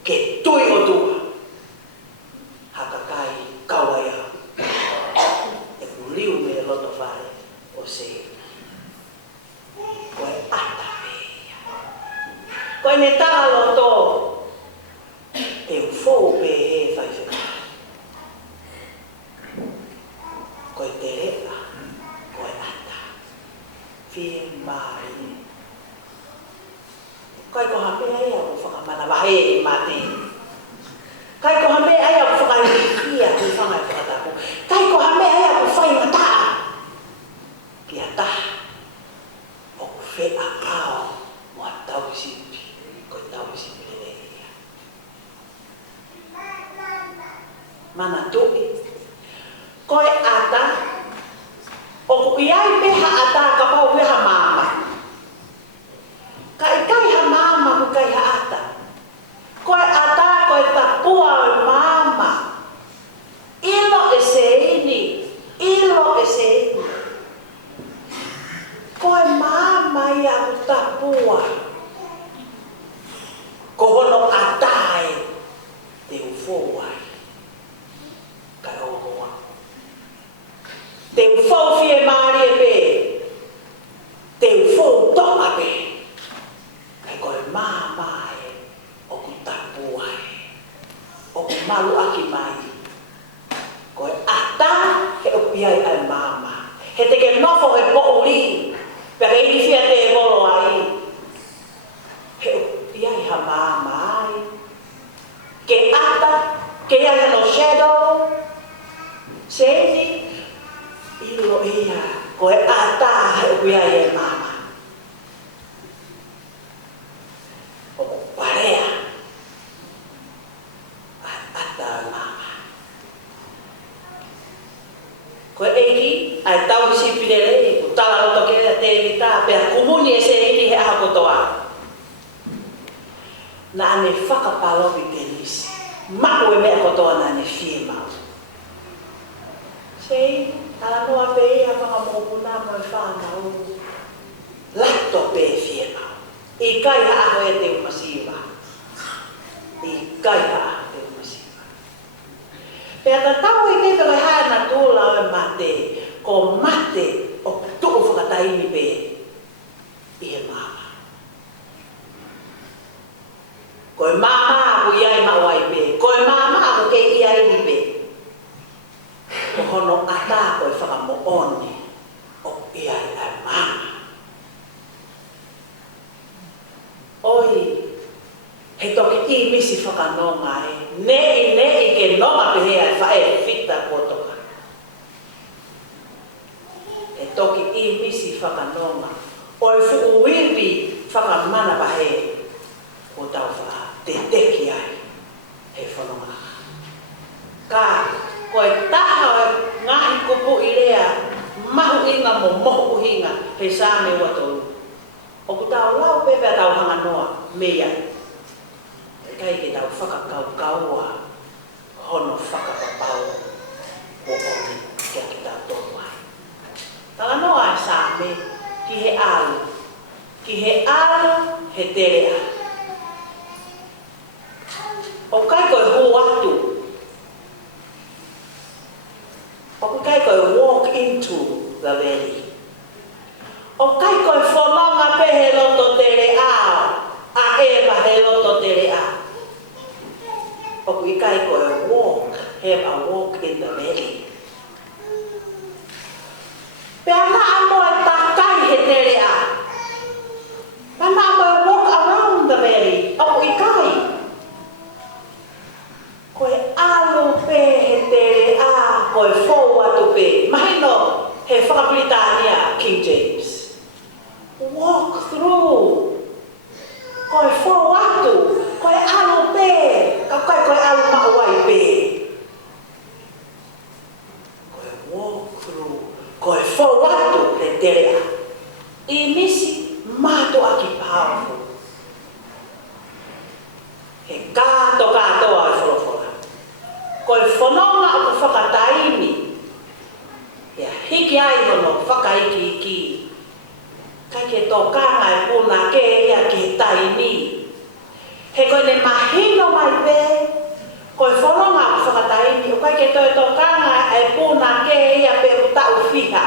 Ke tui o tua. Hakakai kawaya. E kuliu me loto whare o se. Koe ata pea. Koe ne tara loto. fo pe he fai fe. Ko te rea, ko ata. Fie mai. Kai ko hape ai aku whakamana wahe mate. Kai ko hape ai aku whakaikia kui whangai whakatapu. Kai ko hape ai aku whai mataa. Kia taha. Oku whea kao mua tau simpi. Ko tau simpi leia. Mana tuki. Koe ata. Oku iai peha ata ka pau peha mama. Kai ha mama ku kai ha ata. Koe ata koe tapua o mama. Ilo e se ini. Ilo e se ini. Koe mama ia ku tapua. Ko hono atae te ufoai. Kai o koa. Te ufo fie maari e pe. Te ufo tonga pe. Koe mama e, o ku tapua e, o ku malu aki mai. Koe ata he o piai ai mama. He teke nofo he po uli, pere ini fia te e molo ai. He o piai ha mama ai. Ke ata, ke ia no shadow. Seini, ilo ia, koe ata he o piai ai mama. Parea ata mama. Koe eiki ai tau si pilere ku tala o toke te vita pe kumuni ese ini he aha kotoa. Na ane whakapalo ki tenisi. Maku e mea kotoa na ane fie mau. Sei, ala noa pe ea whakamopuna mo e whanau. Lato pe fie mau. I kai ha e te umasiwa. I kai ha te umasiwa. Pea ta tau i te kai ha na tūla o e mate, ko mate o tuku whakataini pe i e mama. Ko e mama aku iai mawai pe, ko e mama aku ke iai ni pe. Ko hono ata ko e whakamo oni o iai ai mama. Oi, he toki i misi whakanonga e. Nei ke nonga pehea e whae fita kotoka. He toki i misi whakanonga. Oi fuuiwi whakamana pahe. Ko tau wha te teki ai. He whanonga. Ka, koe taha o ngahi kupu i rea. Mahu inga mo mohu hinga. He sāme watoru. O ku tau lau pepe a tau hanga noa, mea. Kai ke tau whakakau-kaua, hono whakapapau, o oni kia ki tau tonua. Tanga noa e sāme, ki he alu. Ki he alu, he terea. O kai koe hu atu. O kai koe walk into the valley. O kai koe whanonga pe he loto tere ao, a ewa he loto tere ao. O kui kai koe walk, have a walk in the valley. Pea na amo e takai he tere ao. Pea na amo e walk around the valley, o kui kai. Koe alu pe he tere ao, koe fou atu pe. Mahino, he whakapilitania King James. Walk through. Koe fo atu, koe alu pe, koe alu mawai pe. Koe walk through, koe fo atu le terea. I misi mato aki powerful. He kato a wholofora. Koe whanonga o ku whakataimi. Ia hiki ai hono whakaiki iki. Kai ke tō kanga e pūna ke ia ke taimi. He koe ne mahino mai pe, koe whanonga ku whakataimi, o kai ke tō kanga e pūna ke ia pe utau whiha.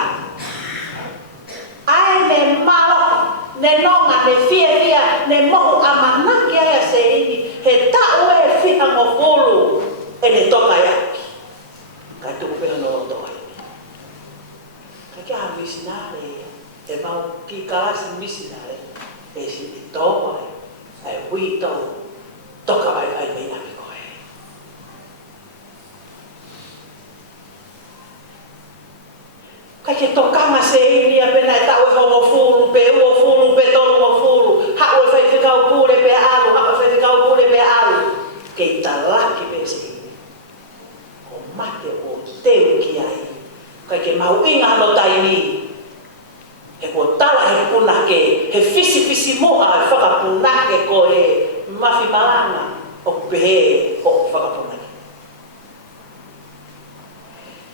Ai ne malo, ne nonga, ne fia, ne mohu amanaki ai a se ini, he tau e whiha ngofuru. ne toka yaki. Kai tuku pera no to ai. Kai ka misinare e mau ki kalasi misinare e si to ai hui to toka ai me na ko e. Kai ke toka ma se ni a pena ta o mo fulu pe to mo fulu ha o fai fica o pure pe alu ha o fai fica o pure pe alu ke tala ki pe se mate o teu ki ai. Kai ke mau inga no tai ni. He ko tala he puna ke, he fisi moa e whakapuna ke ko he mafi malanga o pehe o whakapuna ke.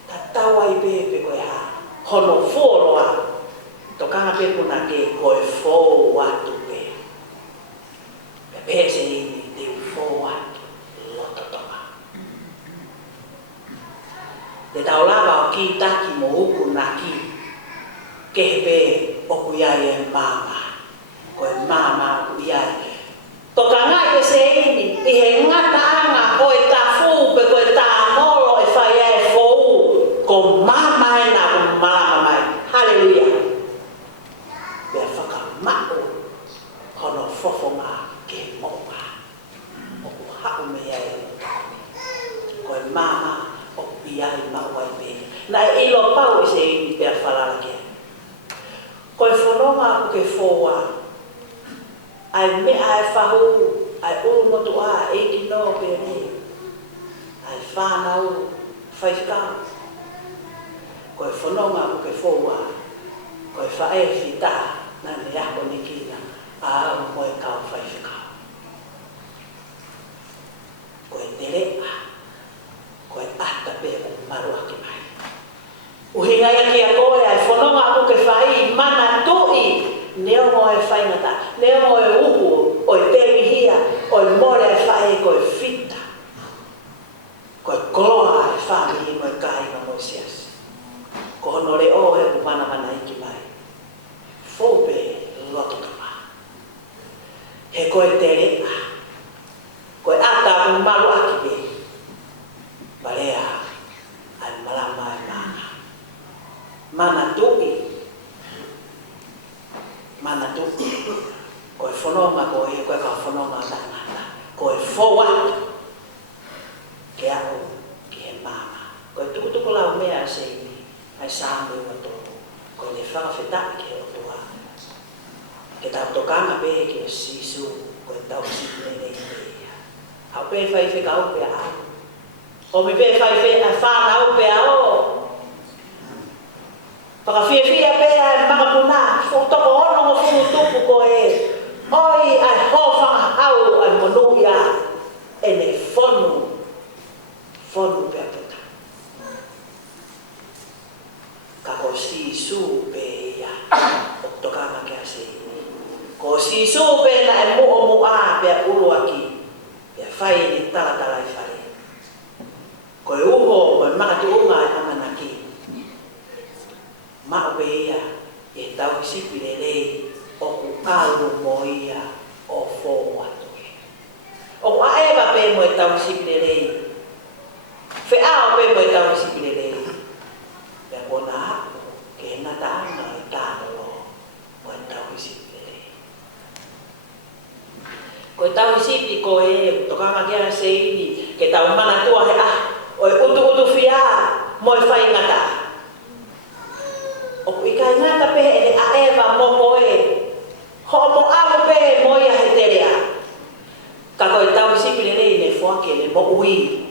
Ta tawa i pepe ko e ha, hono fōroa, to kanga pe puna ke ko e fō watu pe. Pe pehe se ni te fō watu loto toka. Te taulava o ki taki mo uku na ki ke pe o kuyai e mama ko e mama kuyai toka ngai ke se ini i he ngata anga ko e ta fu pe ko e ta molo e fai e fou ko mama e na ko mama mai haleluya pe whaka mako hono fofonga ke moka o ku hau me e ko e mama ai mawai pe na ilo pau se ni per falar ke ko fonoma ke foa ai me ai fahu ai o moto a e ki no pe ni ai fa na o fai ka ko fonoma ke foa ko fa e fita na le ya ko ni ki na a mo e ka fai ka ko tere ko ata pe o maru aki mai. O hinga ia ki a koe ai whanonga aku ke whai mana tui neo mo e whai ngata, neo mo e uhu o e temi hia, o e more e whai ko e fita. Ko e koloa e whami mo e kai na Moisias. Ko hono re o e ku mana iki mai. Fōpe loto tama. He ko e tere a. Ko e ata ku maru aki pe. Barea ai malama e mana tui ko e whanonga ko e koe ka whanonga nana ko e whaua ke au ki he mama ko e tukutuku lau mea se ini ai sāmu i wato ko e whakawhetaki ke o tua ke tau tokanga pehe ki e sisu ko e tau sipune nei mea au pehe whaiwheka au pea au o mi pe fai fe a fa na o pe a o para fie fie pe a makapuna fo to ko no fo tu ko e oi a ho fa au a monuia ene fonu pe puta ka ko si su pe ya o to ka ma ke asi ko si su pe na mo a pe ulu aki pe fai ni tala i fai ko e uho ko e maka te unga e amanaki ma o ia e tau sipi le rei o ku alu mo ia o fō atu o ku aewa pe mo e tau sipi le rei fe ao pe mo e tau sipi le rei pe kona haku ke na taanga e tālo mo e tau sipi le rei ko e tau sipi ko e tokanga kia se ini ke tau mana tua he o e utu fia mo e whai ngata. O i kai ngata pe e a ewa mo koe. Ho mo alu pe mo ia he terea. Ka koe tau sipile rei ne whake le mo ui.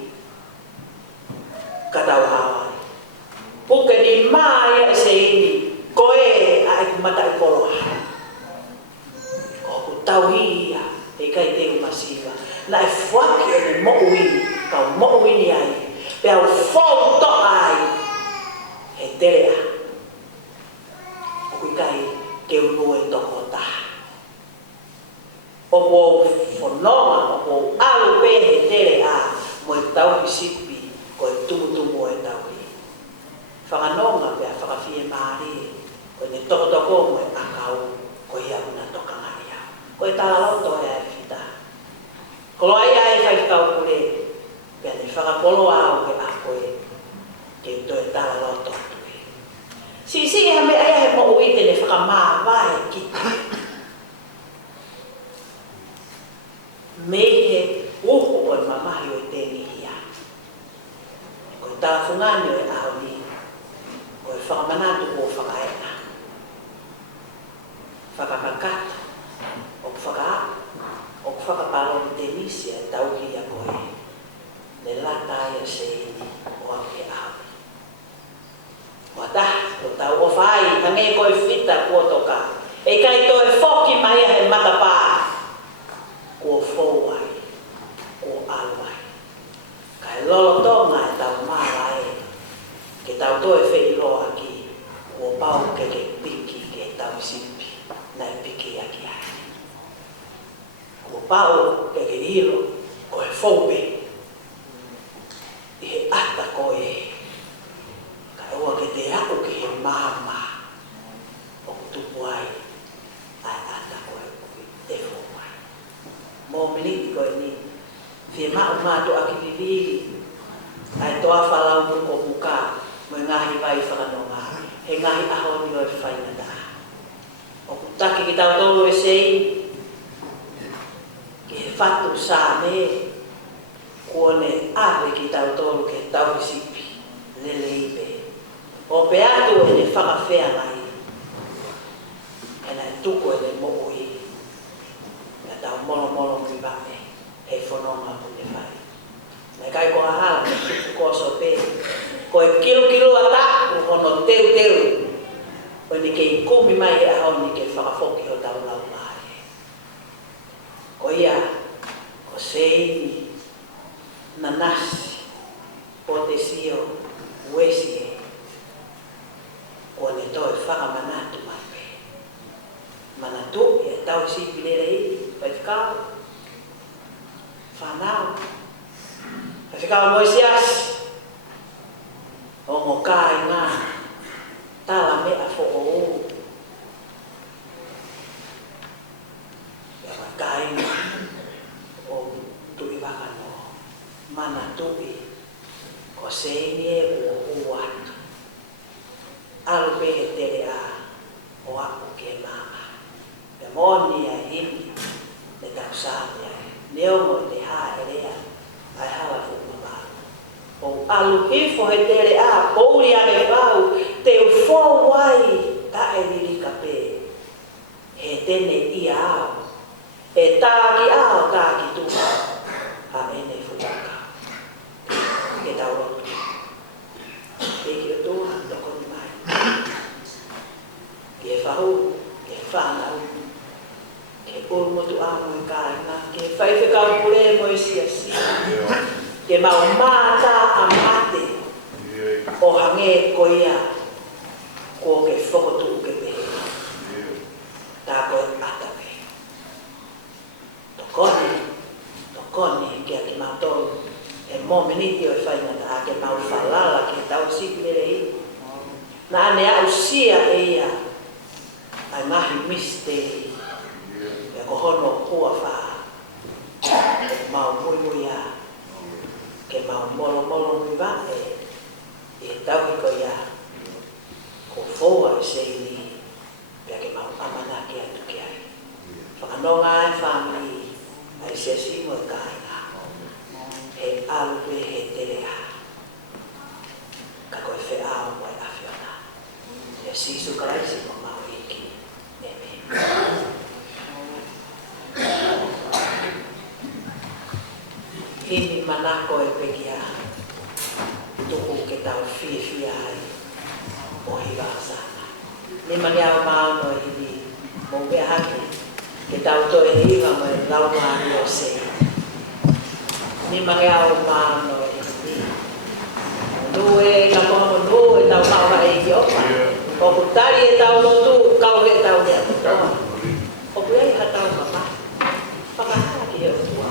Ka tau hawa. Puke ni maa ia se ini. Koe a e mata i koloha. O ku tau ia e kai te umasiva. Na e whake le mo ui. Ka mo ui ni ai. Pe au fōu to ai he terea o kui kai ke unu e toko ta o ko whanonga o ko alu pe he terea mo e tau sipi ko e tumutumu e tau i whanganonga pe a whakawhie maari ko e toko mo e akau ko ia una toka ngani au ko e tālau to e ai whita ko ai ai whaikau kure pe a ne whakapolo me he uhu o mamahi o tengi hia. Ko tā whungani o e aho ni, ko e whakamanatu o whakaena. Whakakakata, o whaka, o whakapalo te nisi e tauhi a koe. Ne lata ia se ini o au he aho. Wata, o tau o whai, hange koe whita kua toka. E kai toi whoki mai a he matapā. Kua whauai, kua aluai. Kai lolo tonga e tau mara e. Ke tau toi whi roa ki. Kua pau ke piki ke tau simpi. Nai piki aki ai. Kua pau ke hilo, koe whaupe. I he ata koe. Ua ke te aku ki he mama o kutupu ai ai ata koe e whomai. Mō miniti koe ni, whie mau mātu aki vivi ai toa whalau muko muka mo ngahi vai whanonga he ngahi aho ni oi whaina tā. O kutaki ki tau tolu e sei ki he whatu sā me kuone awe ki tau tolu ke tau sipi lele ipe. O pe atu e le whakawhea mai. E nei tuko e le mo'ui. E tau molo ki wame. He whanonga ku le whai. Nei kai ko ahala me tuku koso pe. Ko e kilu a taku hono teu. O ni kei kumi mai e aho ni kei whakawhoki o tau lau mai. Ko ia, ko seini na nasi. O te sio uesi e. Ko ne toi whakamanatu mai pe. Manatu e tau sipi lere i, pai whikau. Whanau. Pai whikau Moisias. O ngō kāi ngā. Tala mea fo o o. Ia pai kāi ngā. O tui wakano. Manatu i. Ko seini e o atu. Alu pehe tere a o aku ke mama. Te moni a himi, ne tau sāne ai. Neo mo te hā erea, ai hala whukuma. O alu hifo he tere a, pouri ane whau, te ufo wai, ka e nirika pe. He tene i ao, e tāki ao tāki tuha, ha ene whukaka. Ke tau rotu. Peki o tuha, toko ni mai. Ke whahu, ke whanau, ke urumotu amo e kāina, ke whaiwhekau pure mo e siasi, ke mau māta a mate, o hange koia, ko ke whakotu ke pehe. Tā koe atawe. Tokoni, ke a ke mau tolu, e mō miniti o e whaingata, a ke mau whalala, ke tau sikere i. Na ane au sia e ia, ai mahi misteri, e kohono kua wha, mau mui ia, ke mau molo mui wa e tau hiko ia, ko fōa e seili, pia ke mau amana ke atu ke ai. Whakanonga e whamili, ai se simo e kāinga, he alupe he terea, ka koe wheao mai awhiona. E sisu karaisi mo mau iki. Amen. Hini manako e pekia, tuku ke tau fia ai, o hiwa asana. Ni mani au maano e hini, mo mea haki, ke tau to e hiwa mo e lau maani o se. Ni mani au maano e hini, nue, ka mono nue, tau maua e ki opa. O kutari e tau lotu, kau he tau nea kutoa. O kuei ha tau mama, whakahaki he o tua.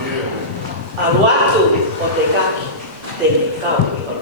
Alu atu o te kaki, te me kau ki holo.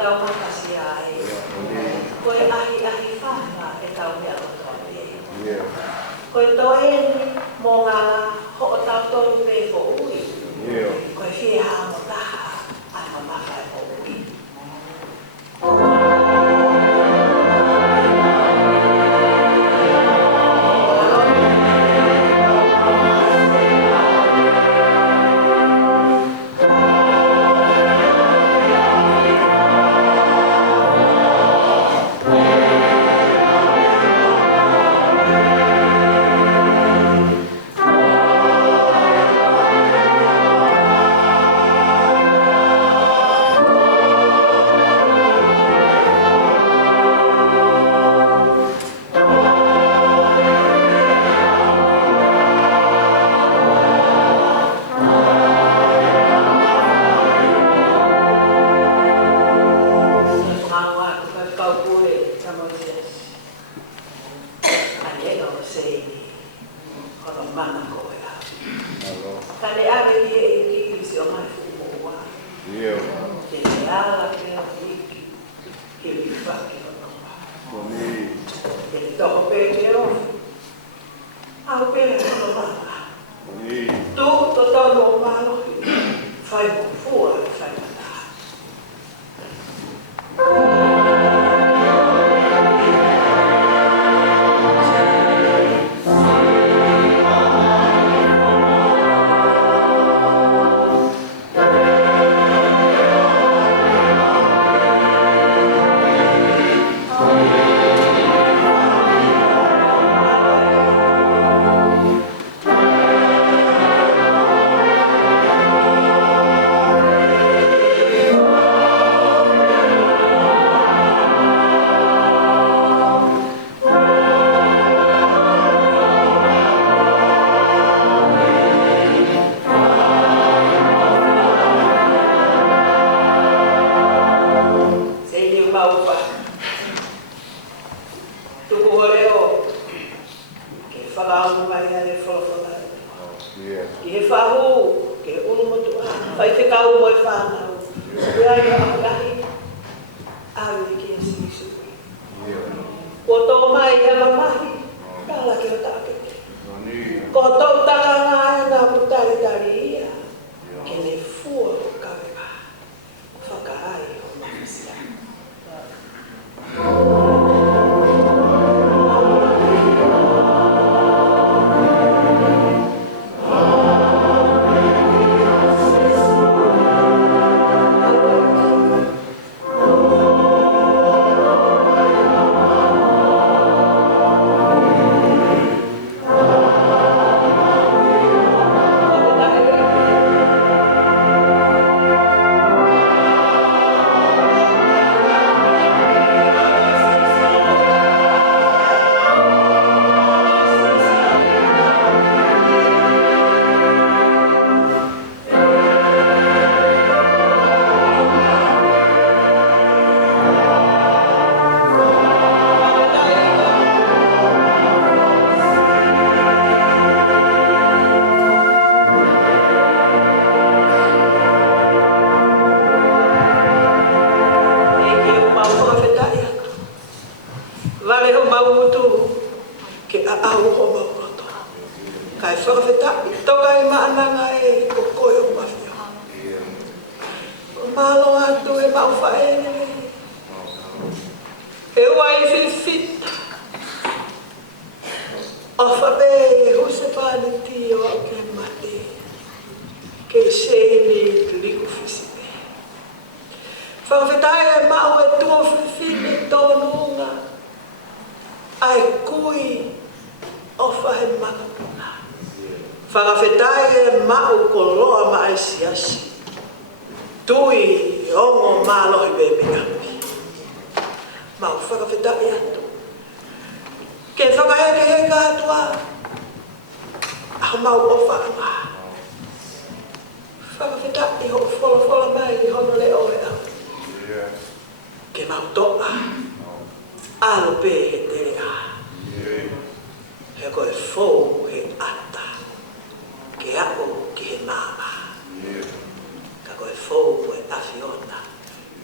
tau makasi ai. Koe ahi whaka e tau mea o toa e. Koe toe mō ngā ho o tau tolu pe fo ui. Koe whie haa mo taha ai ma mawhai o ui.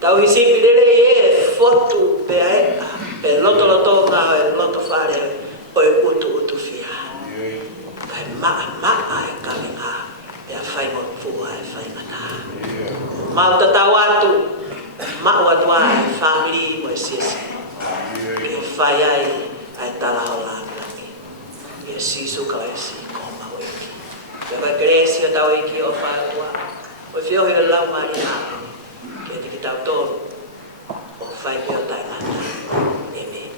Tau hisi pilele e fotu pe ai e loto ngā e loto whare o e utu fia. Kai maa e kalinga e a whaingon fua e whaingana. Mau tatau atu, mau atua e whamiri mo e siesi. E whai ai ai tala o langi. E sisu ka e si koma o eki. E vai kresi o tau eki o whaua. O fio hi o lau mari hapa. Ke tiki tau tolu. O whai ki o taingana. Amen.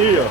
Iya.